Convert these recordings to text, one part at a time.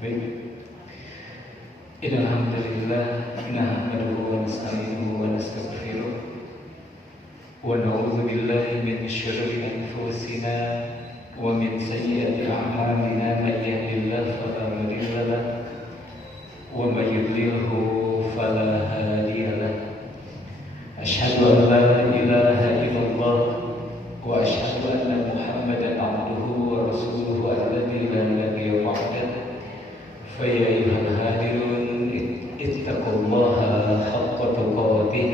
Baik. Alhamdulillah nahmaduhu wa nasta'inuhu wa nastaghfiruh wa na'udzu billahi min syururi anfusina wa min sayyiati a'malina may yahdihillahu fala mudilla lahu wa may yudlilhu fala hadiya lahu. Asyhadu an la ilaha illallah wa asyhadu anna Muhammadan 'abduhu wa rasuluhu alladzi la nabiyya ba'dahu. Fa ya ayyuhal hadirun ittaqullaha haqqa tuqatih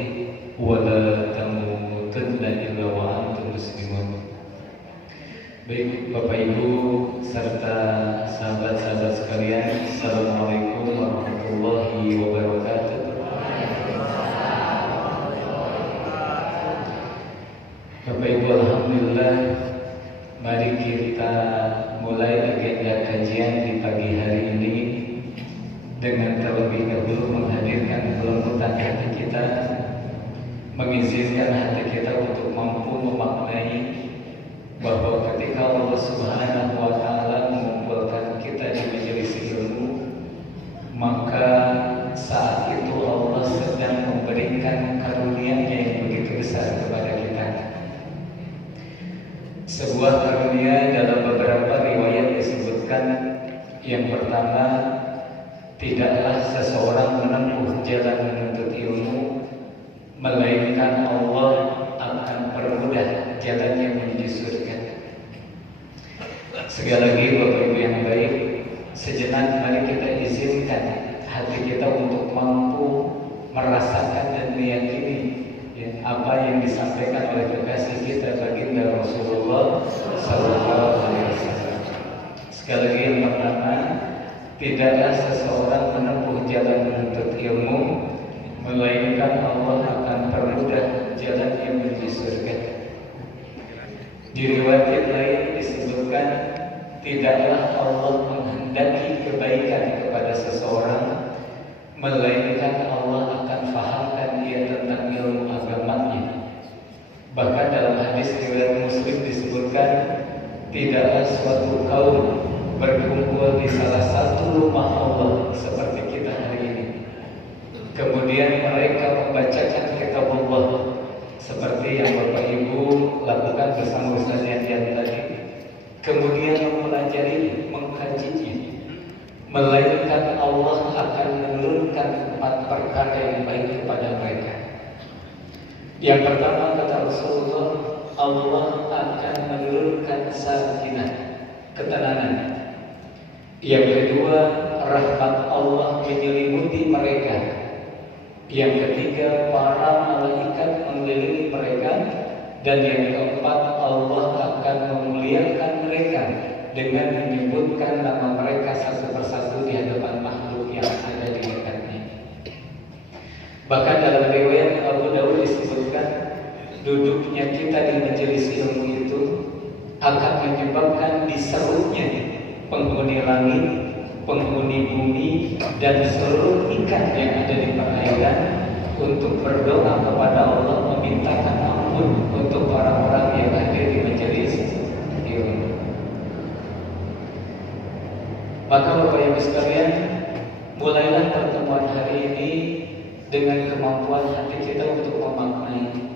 wa la tamutunna illa wa antum muslimun. Baik Bapak Ibu serta sahabat-sahabat sekalian, Assalamualaikum warahmatullahi wabarakatuh. Bapak Ibu, alhamdulillah, mari kita mulai agenda kajian di pagi hari ini dengan terlebih dahulu menghadirkan kelembutan hati kita, mengizinkan hati kita untuk mampu memaknai bahwa ketika Allah Subhanahu wa Ta'ala mengumpulkan kita di majelis ilmu, maka saat itu Allah sedang memberikan karunia-Nya yang begitu besar kepada kita. Sebuah karunia dalam beberapa riwayat disebutkan, yang pertama, tidaklah seseorang menempuh jalan menuntut ilmu melainkan Allah akan permudah jalannya menuju surga. Sekali lagi Bapak Ibu yang baik, sejenak mari kita izinkan hati kita untuk mampu merasakan dan meyakini apa yang disampaikan oleh kekasih kita baginda Rasulullah Sallallahu Alaihi Wasallam. Sekali lagi yang pertama, tidaklah seseorang menempuh jalan menuntut ilmu melainkan Allah akan permudah jalan yang menuju surga. Di riwayat lain disebutkan, tidaklah Allah menghendaki kebaikan kepada seseorang melainkan Allah akan fahamkan dia tentang ilmu agamanya. Bahkan dalam hadis riwayat Muslim disebutkan, tidaklah suatu kaum berkumpul di salah satu rumah Allah seperti kita hari ini, kemudian mereka membacakan kitab Allah seperti yang Bapak Ibu lakukan bersama Ustaz Yandian tadi, kemudian mempelajari, mengkajinya, melainkan Allah akan menurunkan 4 perkara yang baik kepada mereka. Yang pertama, kata Rasulullah, Allah akan menurunkan sakinah, ketenangan. Yang kedua, rahmat Allah menyelimuti mereka. Yang ketiga, para malaikat mengelilingi mereka. Dan yang keempat, Allah akan memuliakan mereka dengan menyebutkan nama mereka satu persatu di hadapan makhluk yang ada di dekatnya. Bahkan dalam riwayat Abu Dawud disebutkan, duduknya kita di majelis ilmu itu akan menyebabkan diserutnya penghuni langit, penghuni bumi, dan seluruh ikan yang ada di perairan untuk berdoa kepada Allah memintakan ampun untuk orang-orang yang hadir di majelis ilmu. Maka Bapak Ibu sekalian, mulailah pertemuan hari ini dengan kemampuan hati kita untuk memaknai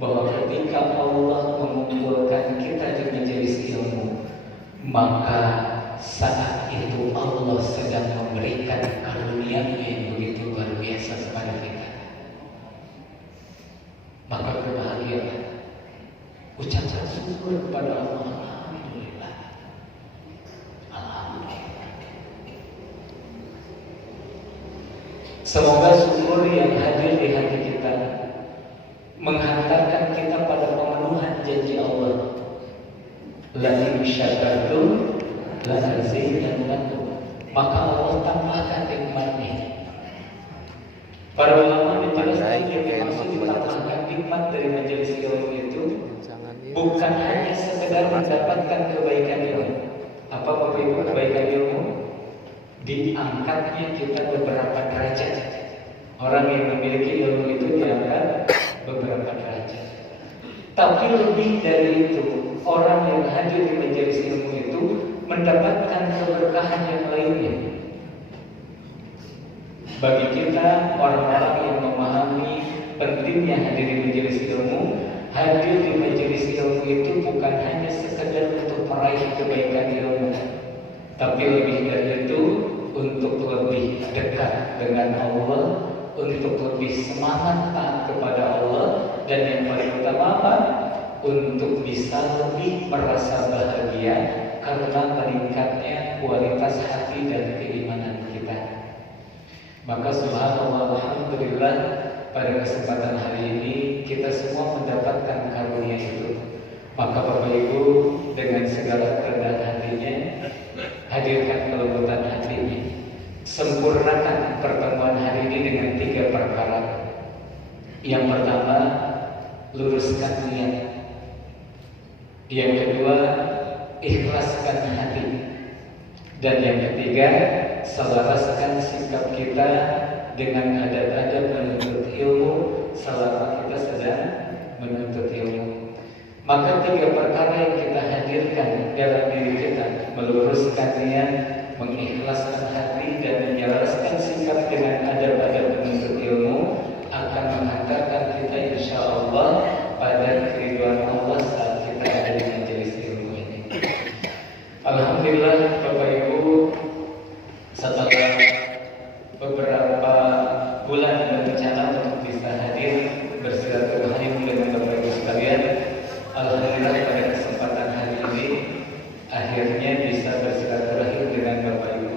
bahwa ketika Allah mengumpulkan kita di majelis ilmu, maka saat itu Allah sedang memberikan karunia-Nya yang begitu luar biasa kepada kita. Maka berbahagialah, ucapkan syukur kepada Allah. Alhamdulillah, alhamdulillah. Semoga syukur yang hadir di hati kita menghantarkan kita pada pemenuhan janji Allah. La in syakartum la azidannakum. Maka Allah tambahkan nikmatnya. Para ulama menjelaskan yang dimaksud ditambahkan nikmat dari majelis ilmu itu bukan hanya sekedar mendapatkan kebaikan ilmu. Apa Bapak Ibu kebaikan ilmu? Diangkatnya kita beberapa derajat. Orang yang memiliki ilmu itu diangkat beberapa derajat. Tapi lebih dari itu, orang yang hadir di majelis ilmu itu mendapatkan keberkahan yang lainnya. Bagi kita orang-orang yang memahami pentingnya hadir di majelis ilmu, hadir di majelis ilmu itu bukan hanya sekedar untuk meraih kebaikan ilmu, tapi lebih dari itu untuk lebih dekat dengan Allah, untuk lebih semangat taat kepada Allah, dan yang paling utama apa? Untuk bisa lebih merasa bahagia karena meningkatnya kualitas hati dan keimanan kita. Maka subhanallah, alhamdulillah, pada kesempatan hari ini kita semua mendapatkan karunia itu. Maka Bapak Ibu dengan segala kerendahan hatinya, hadirkan kelembutan hatinya, sempurnakan pertemuan hari ini dengan 3 perkara. Yang pertama, luruskan niat. Yang kedua, ikhlaskan hati. Dan yang ketiga, selaraskan sikap kita dengan adab-adab menuntut ilmu selama kita sedang menuntut ilmu. Maka 3 perkara yang kita hadirkan dalam diri kita, meluruskan niat, mengikhlaskan hati, dan menyelaraskan sikap dengan adab-adab menuntut ilmu, akan menghantarkan kita insya Allah pada keridhaan Allah saat kita ada di majelis ilmu ini. Alhamdulillah Bapak Ibu, setelah beberapa bulan berencana untuk bisa hadir bersilaturahim dengan Bapak Ibu sekalian, alhamdulillah pada kesempatan hari ini akhirnya bisa bersilaturahim dengan Bapak Ibu.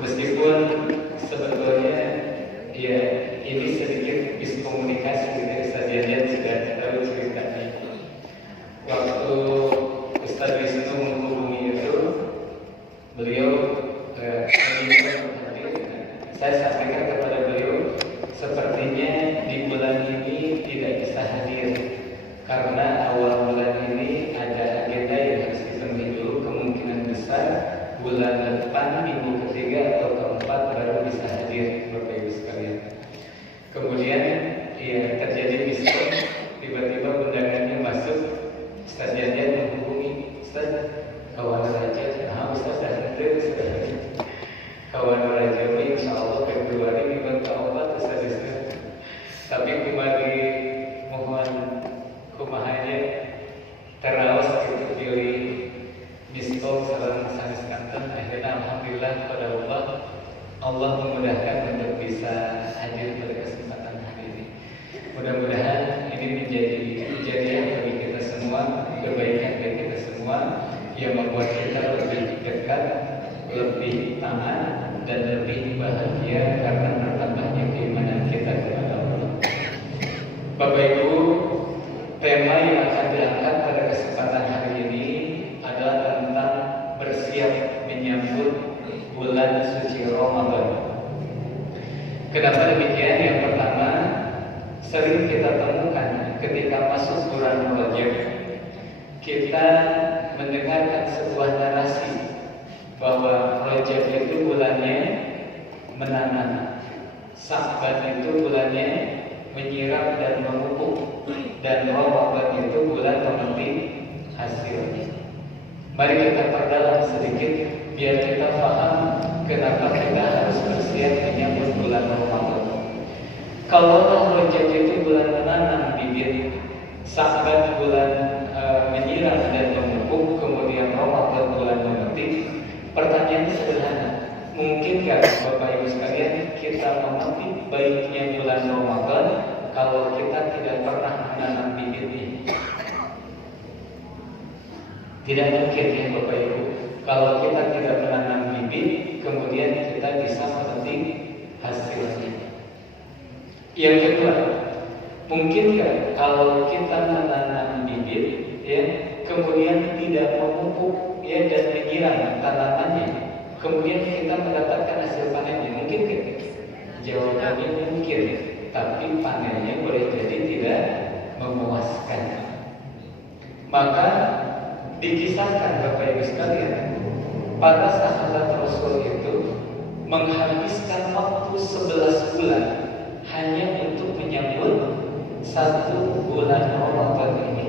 Meskipun sebetulnya ya ini sedikit miskomunikasi dari sajadian sudah tahu ceritanya. Waktu Ustadz Wisnu menghubungi itu, beliau meminta untuk hadir. Saya sampaikan kepada beliau, sepertinya di bulan ini tidak bisa hadir karena awal bulan ini ada agenda yang harus dipenuhi dulu. Kemungkinan besar bulan depan minggu ketiga atau keempat baru bisa hadir Bapak Ibu sekalian. Kemudian ya terjadi miskon, tiba-tiba undangannya masuk. Ustaz Janjan menghubungi, Ustaz kawan raja, Ustaz dah hadir, kawan raja ini insya Allah Februari minggu keempat Ustaz Isna. Tapi kembali mohon kumahanya terawas itu pilih miskol salam sanis kanten. Akhirnya alhamdulillah kepada Allah memudahkan untuk bisa hadir pada kesempatan hari ini. Mudah-mudahan ini menjadi kejadian bagi kita semua, kebaikan bagi kita semua yang membuat kita lebih dekat, lebih taat, dan lebih bahagia karena bertambahnya keimanan kita kepada Allah. Bapak Ibu, tema yang akan diangkat pada kesempatan hari ini adalah tentang bersiap menyambut bulan suci Ramadan. Kenapa demikian? Yang pertama, sering kita temukan ketika masuk bulan Rajab, kita mendengarkan sebuah narasi bahwa Rajab itu bulannya menanam, Sa'ban itu bulannya menyiram dan memupuk, dan Ramadan itu bulan memetik hasilnya. Mari kita perdalam sedikit biar kita paham kenapa kita harus bersiap menyambut bulan Ramadan. Kalau Rajab itu bulan menanam bibit, Sa'ban bulan menyiram dan memupuk, kemudian Ramadan bulan memetik. Pertanyaannya sederhana, mungkinkah Bapak Ibu sekalian kita memetik baiknya bulan Ramadan kalau kita tidak pernah menanam bibitnya? Tidak mungkin ya Bapak Ibu. Kalau kita tidak menanam bibit, kemudian kita bisa memetik hasilnya. Yang kedua, mungkinkah kalau kita menanam bibit, ya, kemudian tidak memupuk, ya, dan menyiram tanamannya, kemudian kita mendapatkan hasil panennya? Mungkin kan? Jawabannya mungkin, tapi panennya boleh jadi tidak memuaskan. Maka dikisahkan Bapak Ibu sekalian, para sahabat Rasul itu menghabiskan waktu 11 bulan hanya untuk menyambut 1 bulan Ramadan ini.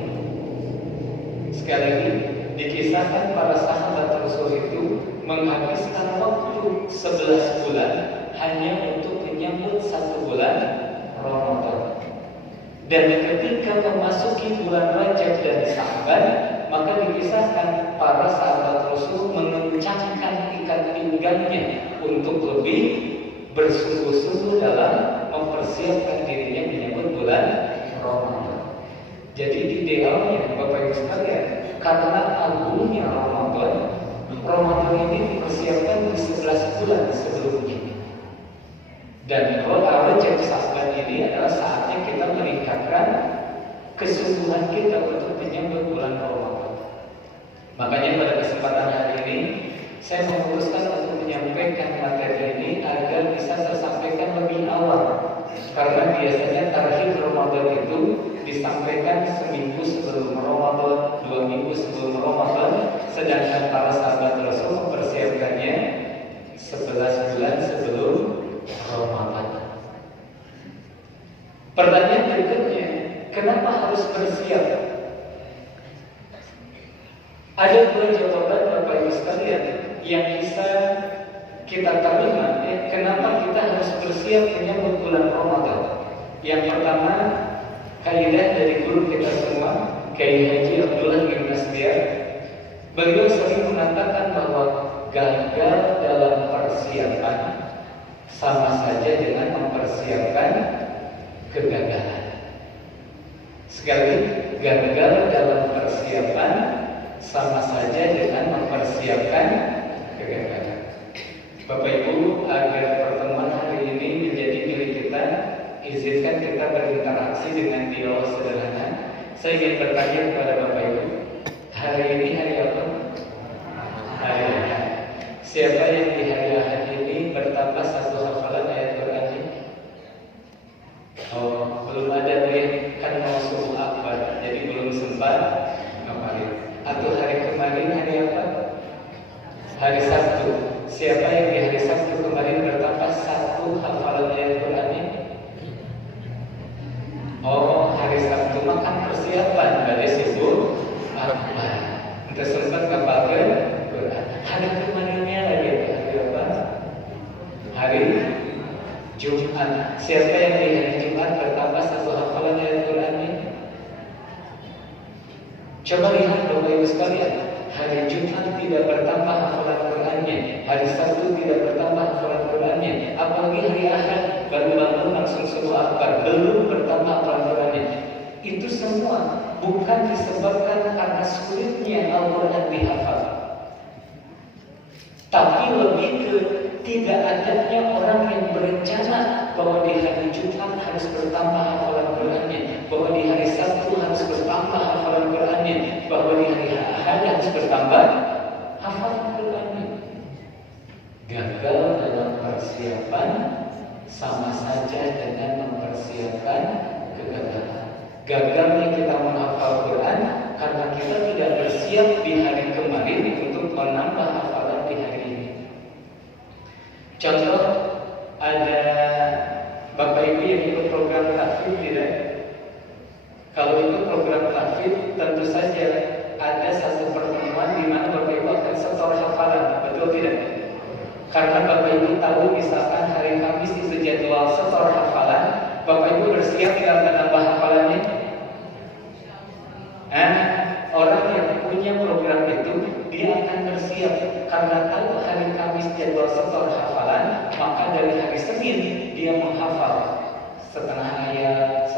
Sekali lagi, dikisahkan para sahabat Rasul itu menghabiskan waktu 11 bulan hanya untuk menyambut 1 bulan Ramadan. Dan ketika memasuki bulan Rajab dan Sya'ban, maka dikisahkan para sahabat Rasul mengencangkan ikat pinggangnya untuk lebih bersungguh-sungguh dalam mempersiapkan dirinya menyambut bulan Ramadan. Jadi idealnya Bapak Ibu sekalian, karena agungnya Ramadan ini dipersiapkan di 11 bulan sebelumnya. Dan Rajab Sya'ban ini adalah saatnya kita meningkatkan kesungguhan kita untuk menyambut bulan Ramadan. Makanya pada kesempatan hari ini saya memutuskan untuk menyampaikan materi ini agar bisa tersampaikan lebih awal. Karena biasanya tarikh Ramadan itu disampaikan seminggu sebelum Ramadan, 2 minggu sebelum Ramadan, sedangkan para sahabat Rasul mempersiapkannya 11 bulan sebelum Ramadan. Pertanyaan berikutnya, kenapa harus bersiap? Ada 2 jawaban Bapak Ibu sekalian yang bisa kita terima. Kenapa kita harus bersiap menyambut bulan Ramadan? Yang pertama, kaidah dari guru kita semua, Kiai Haji Abdullah bin Nasir. Beliau sering mengatakan bahwa gagal dalam persiapan sama saja dengan mempersiapkan kegagalan. Sekali, gagal dalam persiapan sama saja dengan mempersiapkan kegagalan. Bapak Ibu, agar pertemuan hari ini menjadi milik kita, izinkan kita berinteraksi dengan dialog sederhana. Saya ingin bertanya kepada Bapak Ibu, hari ini hari apa? Hari Ahad. Siapa yang di hari Ahad ini bertambah 1 hafalan ayat Quran ini? Oh, belum ada nih, kan mau subuh akbar, jadi belum sempat kemarin. Atau hari kemarin hari apa? Hari Sabtu. Siapa yang di hari Sabtu kemarin bertambah 1 hafalan ayat Quran ini? Oh, hari Sabtu makan persiapan dari subuh akbar. Untuk sempat ngapalkan Quran. Hari kemarinnya lagi hari apa? Hari Jumat. Siapa yang di hari Jumat bertambah 1 hafalan ayat Quran ini? Coba lihat Bapak Ibu sekalian, hari Jumat tidak bertambah hafalan Qurannya, hari Sabtu tidak bertambah hafalan Qurannya, apalagi hari Ahad baru bangun langsung subuh akbar, belum bertambah hafalan Qurannya. Itu semua bukan disebabkan karena sulitnya Al-Quran dihafal, tapi lebih ke tidak adanya orang yang berencana bahwa di hari Jumat harus bertambah hafalan Qurannya, bahwa di hari Sabtu harus bertambah hafalan Qurannya, bahwa di hari Ahad harus bertambah hafalan Qurannya. Gagal dalam persiapan sama saja dengan mempersiapkan kegagalan. Gagalnya kita menghafal Quran karena kita tidak bersiap di hari kemarin untuk menambah hafalan di hari ini. Contoh, ada Bapak Ibu yang ikut program tahfidz tidak? Kalau ikut program tahfidz, tentu saja ada satu pertemuan di mana Bapak Ibu akan setor hafalan, betul tidak? Karena Bapak Ibu tahu misalkan hari Kamis itu jadwal setor hafalan, Bapak Ibu bersiap tidak menambah hafalannya? Orang yang punya program itu dia akan bersiap karena tahu hari Kamis jadwal setor hafalan, maka dari hari Senin dia menghafal setengah ayat,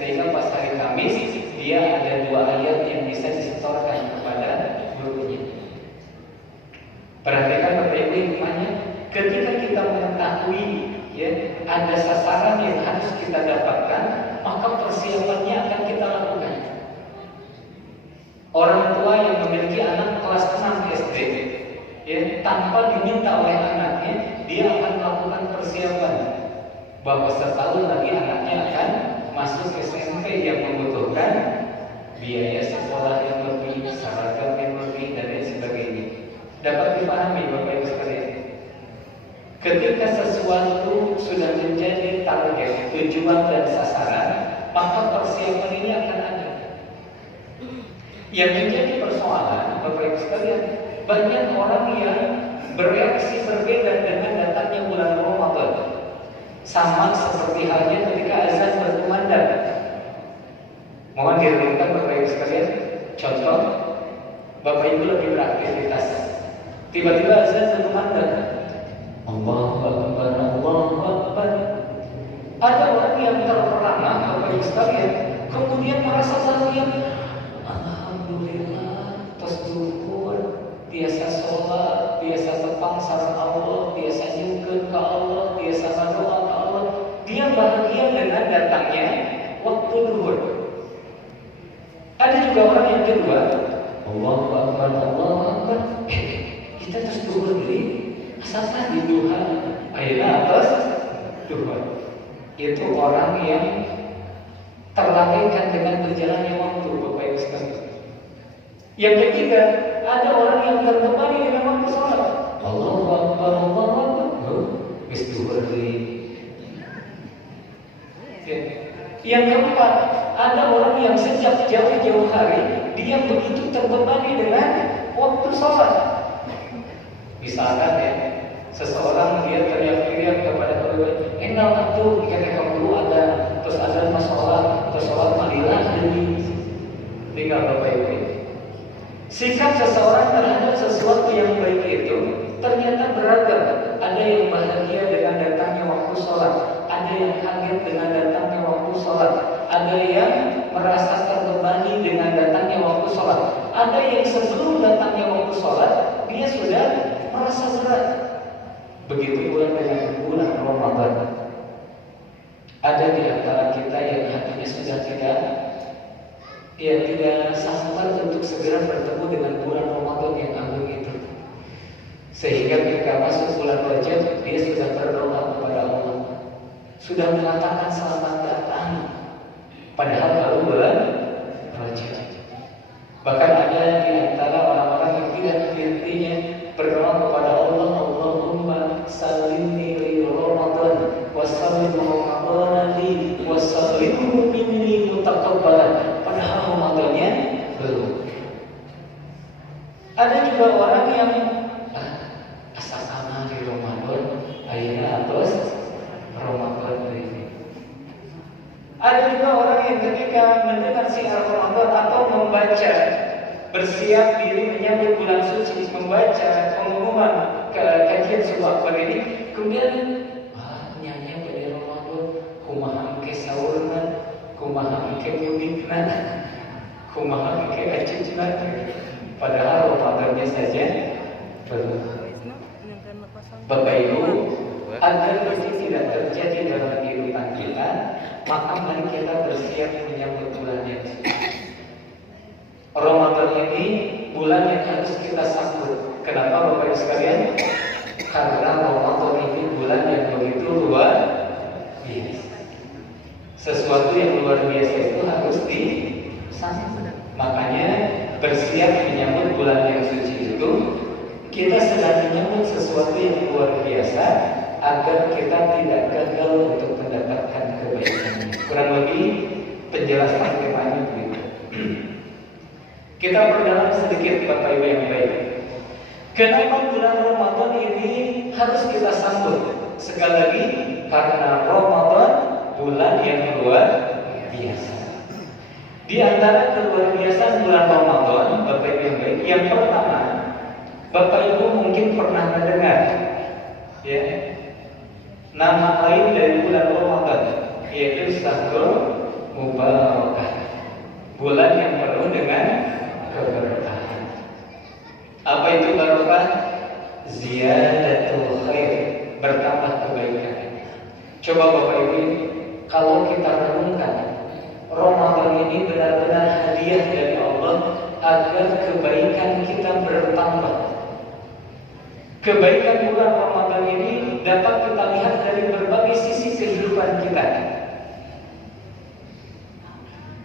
sehingga pas hari Kamis dia ada 2 ayat yang bisa disetorkan kepada gurunya. Perhatikan Bapak Ibu hikmahnya, ketika kita mengetahui ada sasaran yang harus kita dapatkan, maka persiapannya akan kita lakukan. Orang tua yang memiliki anak kelas 6 SD, tanpa diminta oleh anaknya, dia akan melakukan persiapan bahwa setahun lagi anaknya akan masuk SMP yang membutuhkan biaya sekolah yang lebih, seragam yang lebih, dan lain sebagainya. Dapat dipahami Bapak Ibu sekalian? Ketika sesuatu sudah menjadi target, tujuan dan sasaran, maka persiapan ini akan ada. Yang menjadi persoalan Bapak Ibu sekalian, banyak orang yang bereaksi berbeda dengan datangnya bulan Ramadan. Sama seperti halnya ketika azan berkumandang. Mohon direnungkan Bapak Ibu sekalian. Contoh, Bapak Ibu lagi beraktivitas, tiba-tiba azan berkumandang, Allahu Akbar, Allahu Akbar. Ada orang yang terperangah Bapak Ibu sekalian, kemudian merasa bahagia, alhamdulillah, tersyukur, biasa sholat, biasa tepang sareng Allah, biasa nyungkeun ke Allah, biasa berdoa ke Allah. Dia bahagia dengan datangnya waktu duhur. Ada juga orang yang kedua, Allahu Akbar, Allahu Akbar. Kita terus duhur diri, asal tadi duha, akhirnya atas duhur. Itu orang yang terlalaikan dengan berjalannya waktu, Bapak Ibu sekalian. Yang ketiga, ada orang yang terbebani dengan waktu sholat. Allahu Akbar, Allahu Akbar. Wis duhur deui. Yang keempat, ada orang yang sejak jauh-jauh hari dia begitu terbebani dengan waktu sholat. Misalkan ya, seseorang dia teriak-teriak kepada keluarga, "Enal atuh, kene kamu ada, terus ada masalah, terus sholat madilah deui." Tinggal Bapak Ibu. Sikap seseorang terhadap sesuatu yang baik itu ternyata beragam. Ada yang bahagia dengan datangnya waktu sholat, ada yang kaget dengan datangnya waktu sholat, ada yang merasa terbebani dengan datangnya waktu sholat, ada yang sebelum datangnya waktu sholat dia sudah merasa berat. Begitu pula dengan bulan Ramadan. Ada di antara kita yang hatinya sudah tidak sabar untuk segera bertemu dengan bulan Ramadan yang agung itu. Sehingga ketika masuk bulan Rajab, dia sudah berdoa kepada Allah, sudah mengatakan selamat datang, padahal baru bulan Rajab. Bahkan ada di antara orang-orang yang tidak henti-hentinya berdoa kepada Allah, Allahumma salimni li Ramadan wa salim Ramadan li wa salimhu minni mutaqabbalan, padahal Ramadannya belum. Ada juga orang yang asal-asalan di Ramadan, akhirnya terus Ramadan ini. Ada juga orang yang ketika mendengar siar Ramadan atau membaca, bersiap diri menyambut bulan suci, membaca pengumuman kajian subuh akbar ini, kemudian nyanyi pada Ramadan, kumaha engke saurna, kumaha engke mudikna, kumaha engke acicna, padahal Ramadannya saja belum. Bapak Ibu, agar ini tidak terjadi dalam kehidupan kita, maka mari kita bersiap menyambut bulan yang suci. Ramadan ini bulan yang harus kita sambut. Kenapa Bapak Ibu sekalian? Karena Ramadan ini bulan yang begitu luar biasa. Sesuatu yang luar biasa itu harus disambut. Makanya bersiap menyambut bulan yang suci itu, kita sedang menyambut sesuatu yang luar biasa agar kita tidak gagal untuk mendapatkan kebaikan. Kurang lebih penjelasan temanya begitu. Kita perdalam sedikit Bapak Ibu yang baik. Kenapa bulan Ramadan ini harus kita sambut? Sekali lagi, karena Ramadan bulan yang luar biasa. Di antara keluar biasa bulan Ramadan, Bapak Ibu yang baik, yang pertama, Bapak Ibu mungkin pernah mendengar ya, nama lain dari bulan Ramadan, yaitu Syahrul Mubarakah, bulan yang penuh dengan keberkahan. Apa itu barokah? Ziyadatul khair, bertambah kebaikan. Coba Bapak Ibu, kalau kita renungkan, Ramadan ini benar-benar hadiah dari Allah agar kebaikan kita bertambah. Kebaikan bulan Ramadan ini dapat kita lihat dari berbagai sisi kehidupan kita.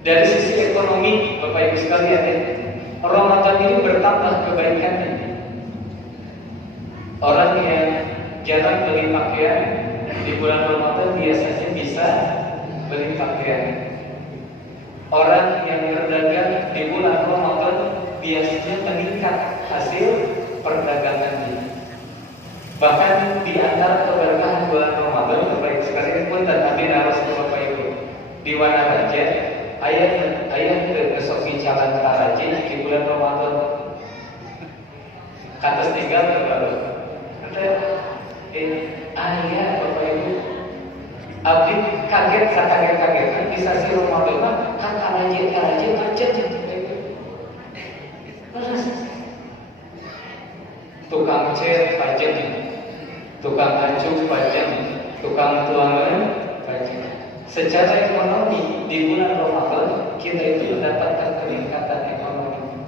Dari sisi ekonomi, Bapak Ibu sekalian, Ramadan ini bertambah kebaikannya. Orang yang jarang beli pakaian di bulan Ramadan biasanya bisa beli pakaian. Orang yang berdagang di bulan Ramadan biasanya meningkat hasil perdagangannya. Bahkan di antara keberkahan bulan Ramadan, Bapak Ibu sekalian pun dan amin harus Bapak Ibu di mana saja ayah ke soki calon tarajin di bulan Ramadan. Kata tinggal terbaru. Kata ayah Bapak Ibu, abdi kaget kaget bisa si Ramadan kan tarajin macet. Terus tukang cat pajak, tukang acuh pajak, tukang tuangan pajak. Secara ekonomi di bulan Ramadan kita itu mendapatkan peningkatan ekonomi.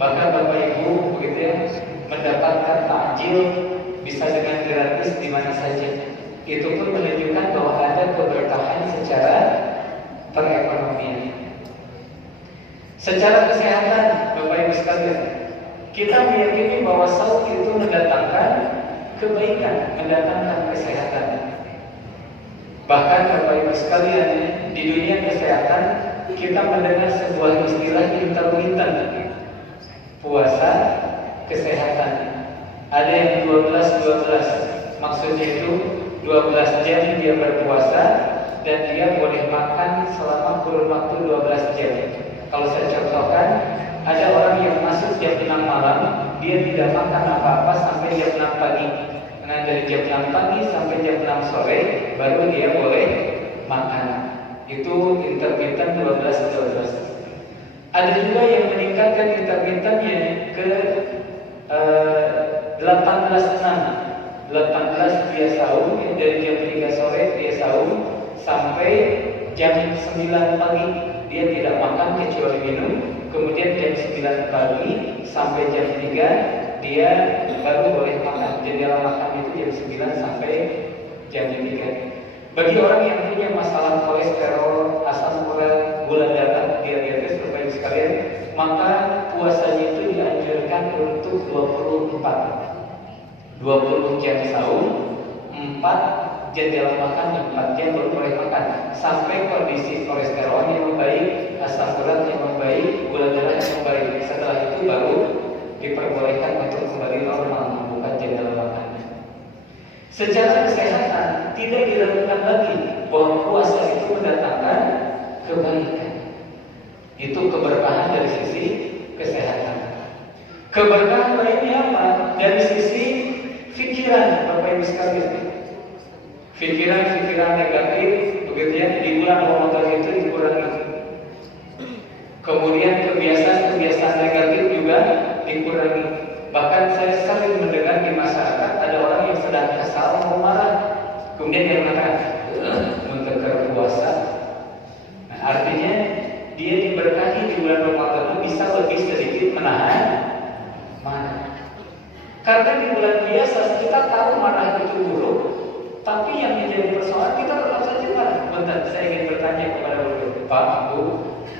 Bahkan Bapak Ibu begitu ya, mendapatkan takjil bisa dengan gratis di mana saja. Itu pun menunjukkan bahwa ada keberkahan secara perekonomian. Secara kesehatan Bapak Ibu sekalian, kita meyakini bahwa saum itu mendatangkan kebaikan, mendatangkan kesehatan. Bahkan Bapak Ibu sekalian, di dunia kesehatan kita mendengar sebuah istilah intermittent, puasa kesehatan. Ada yang 12, maksudnya itu 12 jam dia berpuasa dan dia boleh makan selama kurun waktu 12 jam. Kalau saya contohkan, ada orang yang masuk jam 6 malam, dia tidak makan apa-apa sampai jam 6 pagi. Nah, dari jam 6 pagi sampai jam 6 sore, baru dia boleh makan. Itu intermittent 12. Ada juga yang meningkatkan intermittentnya ke 18:6. 18 dia saum, dari jam 3 sore dia saum sampai jam 9 pagi. Dia tidak makan kecuali minum. Kemudian jam 9 pagi sampai jam 3 dia baru boleh makan. Jendela makan itu jam 9 sampai jam 3. Bagi orang yang punya masalah kolesterol, asam urat, gula darah, diabetes, Bapak Ibu sekalian, maka puasanya itu dianjurkan untuk 20 jam saum, 4 jendela makan, 4 jam baru boleh makan. Sampai kondisi kolesterolnya membaik, asam uratnya membaik, gula darahnya membaik. Setelah itu baru diperbolehkan untuk kembali normal membuka jendela makan. Secara kesehatan tidak diragukan lagi bahwa puasa itu mendatangkan kebaikan. Itu keberkahan dari sisi kesehatan. Keberkahan lainnya apa? Dari sisi pikiran, Bapak Ibu sekalian. Pikiran-pikiran negatif begitu ya, di bulan Ramadan itu dikurangi. Kemudian kebiasaan negatif juga dikurangi. Bahkan saya sering mendengar di masyarakat ada orang yang sedang kesal mau marah, kemudian dia mengatakan menteker puasa. Nah, artinya dia diberkahi di bulan Ramadan bisa lebih sedikit menahan marah. Karena di bulan biasa kita tahu marah itu buruk, tapi yang menjadi persoalan kita tetap saja marah. Bentar, saya ingin bertanya kepada Pak Ibu,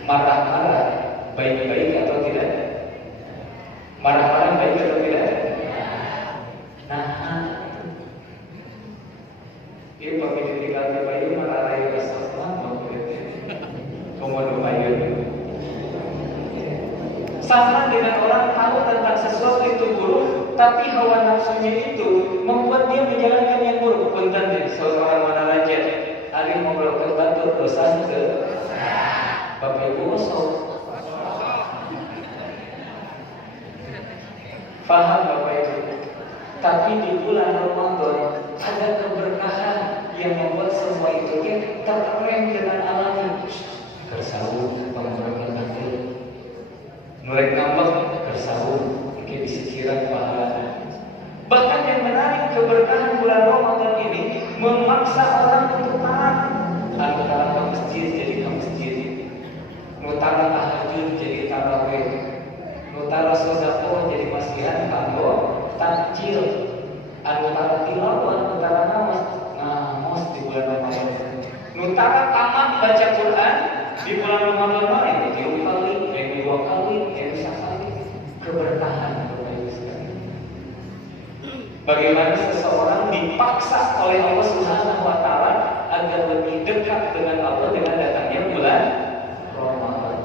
marah-marah baik-baik atau tidak? Marah-marah baik atau tidak? Nah, ini pemilik tinggal di Bayu marah raya bersama komodo Bayu. Sama dengan orang tahu tentang sesuatu itu buruk, tapi hawa nafsunya itu membuat dia menjalankan yang buruk. Bentar deh, seorang mana raja ada yang ngobrol ke batur dosa ke Bapak Ibu kosong. Paham Bapak Ibu? Tapi di bulan Ramadan ada keberkahan yang membuat semua itu terrem dengan alami. Kersahur, pengorbanan nanti, mulai ngambek kersahur, mungkin disisiran pahala. Bahkan yang menarik keberkahan bulan Ramadan ini memaksa orang untuk taat. Antara ke masjid jadi ke masjid, nutara tahajud jadi tarawih, nutara sedekah jadi masihan kanggo takjil, antara tilawah, antara ngamos di bulan Ramadan. Nutara tamat baca Quran di bulan Ramadan lain, yang 1 kali, yang 2 kali, yang 1 kali, keberkahan. Bagaimana seseorang dipaksa oleh Allah Subhanahu wa Ta'ala agar lebih dekat dengan Allah dengan datangnya bulan Ramadan.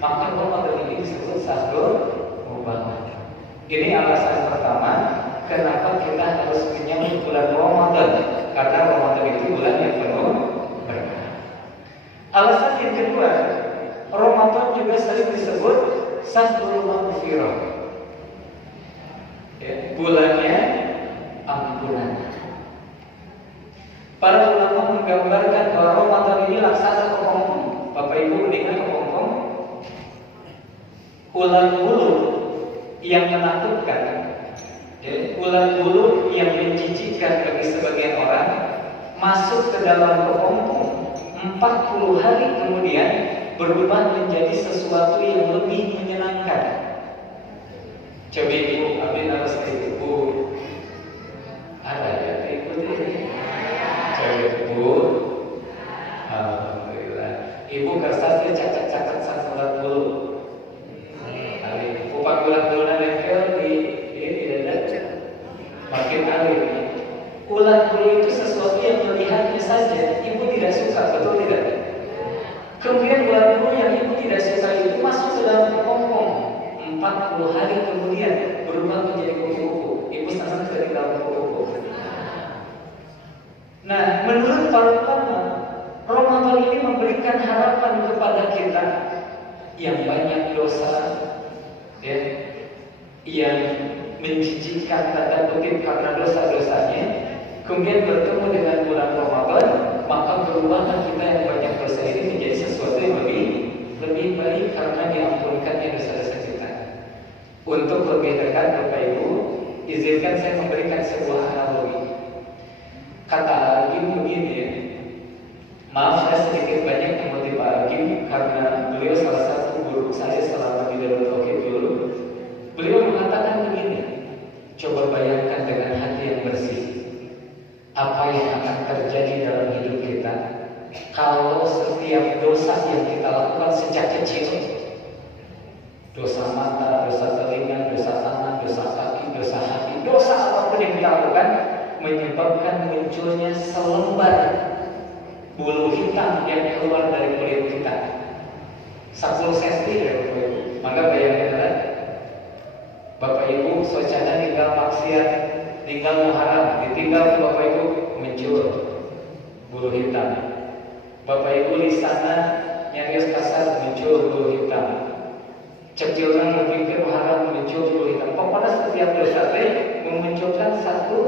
Maka Ramadan ini disebut syahrul mubarak. Ini alasan pertama kenapa kita harus menyambut bulan Ramadan? Karena Ramadan itu bulan yang penuh berkah. Alasan yang kedua, Ramadan juga sering disebut Syahrul Maghfirah, bulannya ampunan. Para ulama menggambarkan bahwa Ramadan ini laksana kepompong. Bapak Ibu dengar kepompong, ular bulu yang menakutkan, ular bulu yang menjijikkan bagi sebagian orang masuk ke dalam kepompong 40 hari kemudian berubah menjadi sesuatu yang lebih menyenangkan. Coba Ibu ambil nafas Ibu. Ada ya Ibu ini. Coba Ibu. Alhamdulillah. Ibu kersasnya cacat-cacat sangat dulu. Hari upak bulan-bulan nempel di dada. Makin alim. Ulat bulu itu sesuatu yang melihatnya saja Ibu tidak suka, betul tidak? Kemudian ulat bulu yang Ibu tidak suka itu masuk ke dalam kepompong 40 hari kemudian berubah menjadi kupu-kupu. Ibu senang dari dalam kupu-kupu. Nah, menurut para ulama, Ramadan ini memberikan harapan kepada kita yang banyak dosa, yang menjijikkan tanda kutip karena dosa-dosanya, kemudian bertemu dengan bulan Ramadan, maka perubahan kita yang banyak dosa ini menjadi sesuatu yang lebih baik karena diampunkannya dosa-dosa kita. Untuk lebih dekat Bapak Ibu, izinkan saya memberikan sebuah analogi. Kata Agim begini, maaf saya sedikit banyak mengutip Pak Agim karena beliau salah satu guru saya selama di Darul Tauhid dulu. Beliau mengatakan begini, coba bayangkan dengan hati yang bersih, apa yang akan terjadi dalam hidup kita kalau setiap dosa yang kita lakukan sejak kecil, dosa mata, dosa telinga, dosa tangan, dosa kaki, dosa hati, dosa apapun yang kita lakukan menyebabkan munculnya selembar bulu hitam yang keluar dari kulit kita 10 cm dari kulit. Maka bayangkan Bapak Ibu suasana tinggal maksiat, tinggal muharam, ditinggal Bapak Ibu muncul bulu hitam. Bapak Ibu di sana nyaris kasar muncul bulu hitam. Cekilnya berpikir muharam muncul bulu hitam. Pokoknya setiap dosa memunculkan satu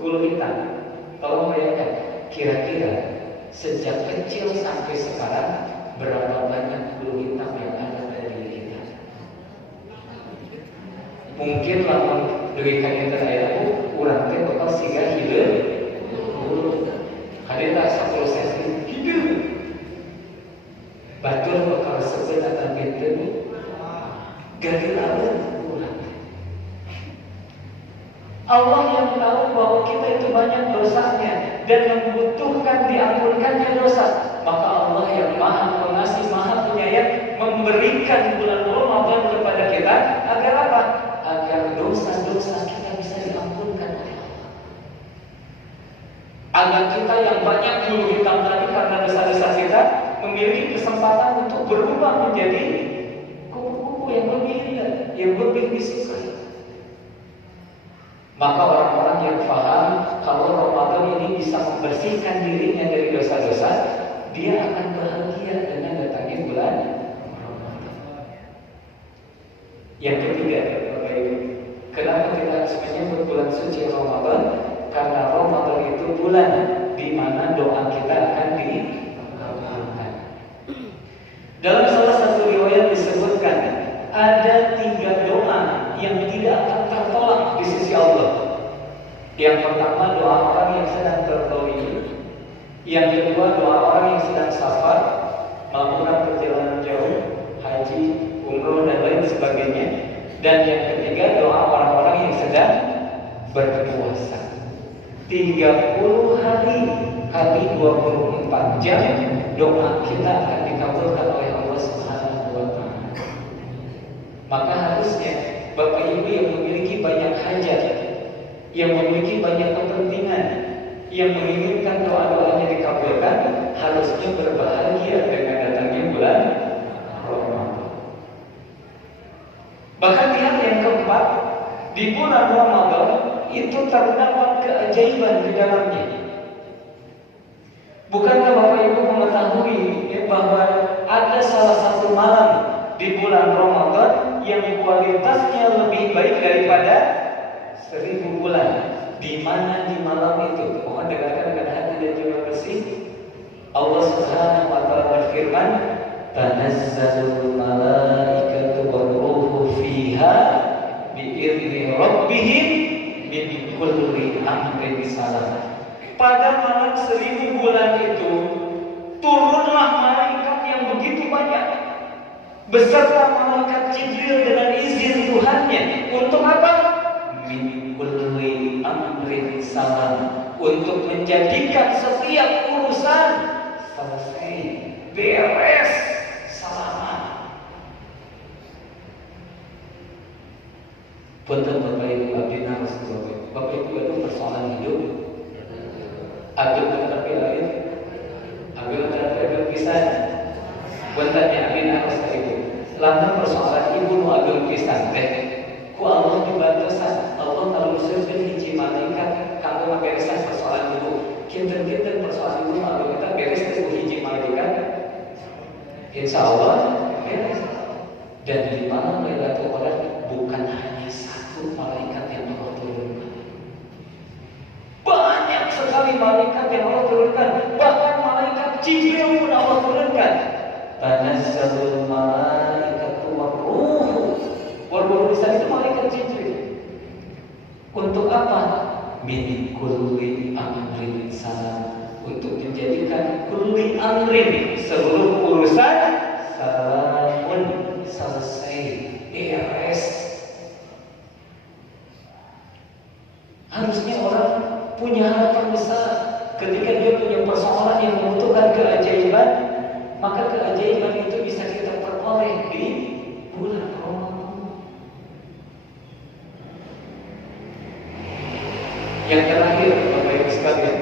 bulu hitam. Tolong bayangkan, kira-kira sejak kecil sampai sekarang berapa banyak bulu hitam yang ada pada diri kita? Mungkin lamun demikian yang terayah kurang teh bakal singgah hidup hadir tak 10 cm hidup batur bakal sebut atau gitu gari lalu kurang. Allah yang tahu bahwa kita itu banyak dosanya dan membutuhkan diampunkannya dosa, maka Allah yang maha pengasih, maha penyayang memberikan bulan Ramadan kepada kita agar apa? Agar dosa-dosa kita bisa diampunkan oleh Allah. Agar kita yang banyak bulu hitam tadi karena dosa-dosa kita memiliki kesempatan untuk berubah menjadi kupu-kupu yang lebih indah, yang lebih disukai. Maka orang-orang yang paham kalau Ramadan ini bisa membersihkan dirinya dari dosa-dosa, dia akan bahagia dengan datangnya bulan Ramadan. Yang ketiga, kenapa kita harus menyebut bulan suci Ramadan? Karena Ramadan itu bulan di mana doa kita akan dikabulkan. Dalam salah satu riwayat disebutkan ada 3 doa yang tidak akan tertolak di sisi Allah. Yang pertama doa orang yang sedang tertolak. Yang kedua doa orang yang sedang safar, melakukan perjalanan jauh, haji, umroh dan lain sebagainya. Dan yang ketiga doa orang-orang yang sedang berpuasa. 30 hari kali 24 jam doa kita akan dikabulkan oleh Allah Subhanahu wa taala. Maka harusnya Bapak Ibu yang memiliki banyak hajat, yang memiliki banyak kepentingan, yang menginginkan doa-doanya dikabulkan, harusnya berbahagia dengan datangnya bulan Ramadan. Bahkan lihat yang keempat, di bulan Ramadan itu terdapat keajaiban di dalamnya. Bukankah Bapak Ibu mengetahui bahwa ada salah satu malam di bulan Ramadan yang kualitasnya lebih baik daripada 1000 bulan? Di mana di malam itu? Mohon dengarkan dengan hati dan jiwa bersih. Allah Subhanahu wa taala berfirman, "Tanazzalul malaikatu war-ruhu fiha bi'izni rabbihim min kulli amrin salam." Pada malam 1000 bulan itu turunlah malaikat yang begitu banyak beserta malaikat Jibril dengan izin Tuhannya. Untuk apa? Min kulli amrin salam, untuk menjadikan setiap urusan selesai, beres, selamat. Punten Bapak Ibu abdi harus Bapak Ibu itu persoalan hidup. Agak tetapi lain, agak tetapi pisan. Buatnya amin harus ibu. Lantaran persoalan ibu nu agak pisan teh. Ku Allah dibatasan. Allah kalau seukeun hiji malaikat kanggo ngaberesan persoalan ibu. Kinten-kinten persoalan ibu agak kita beres ku hiji malaikat. Insyaallah beres. Dan di malam Lailatul Qadar bukan hanya satu malaikat yang Allah turunkan. Banyak sekali malaikat yang Allah turunkan. Bahkan malaikat Jibril pun Allah turunkan. Tanazzalul malaikatu war-ruhu. War-ruhu di sana itu malaikat Jibril. Untuk apa? Min kulli amrin salam. Untuk menjadikan kulli amrin, seluruh urusan salamun, selesai, beres. Harusnya orang punya harapan besar ketika dia punya persoalan yang membutuhkan keajaiban, maka keajaiban itu bisa kita peroleh di bulan Ramadan. Yang terakhir, Bapak Ibu sekalian,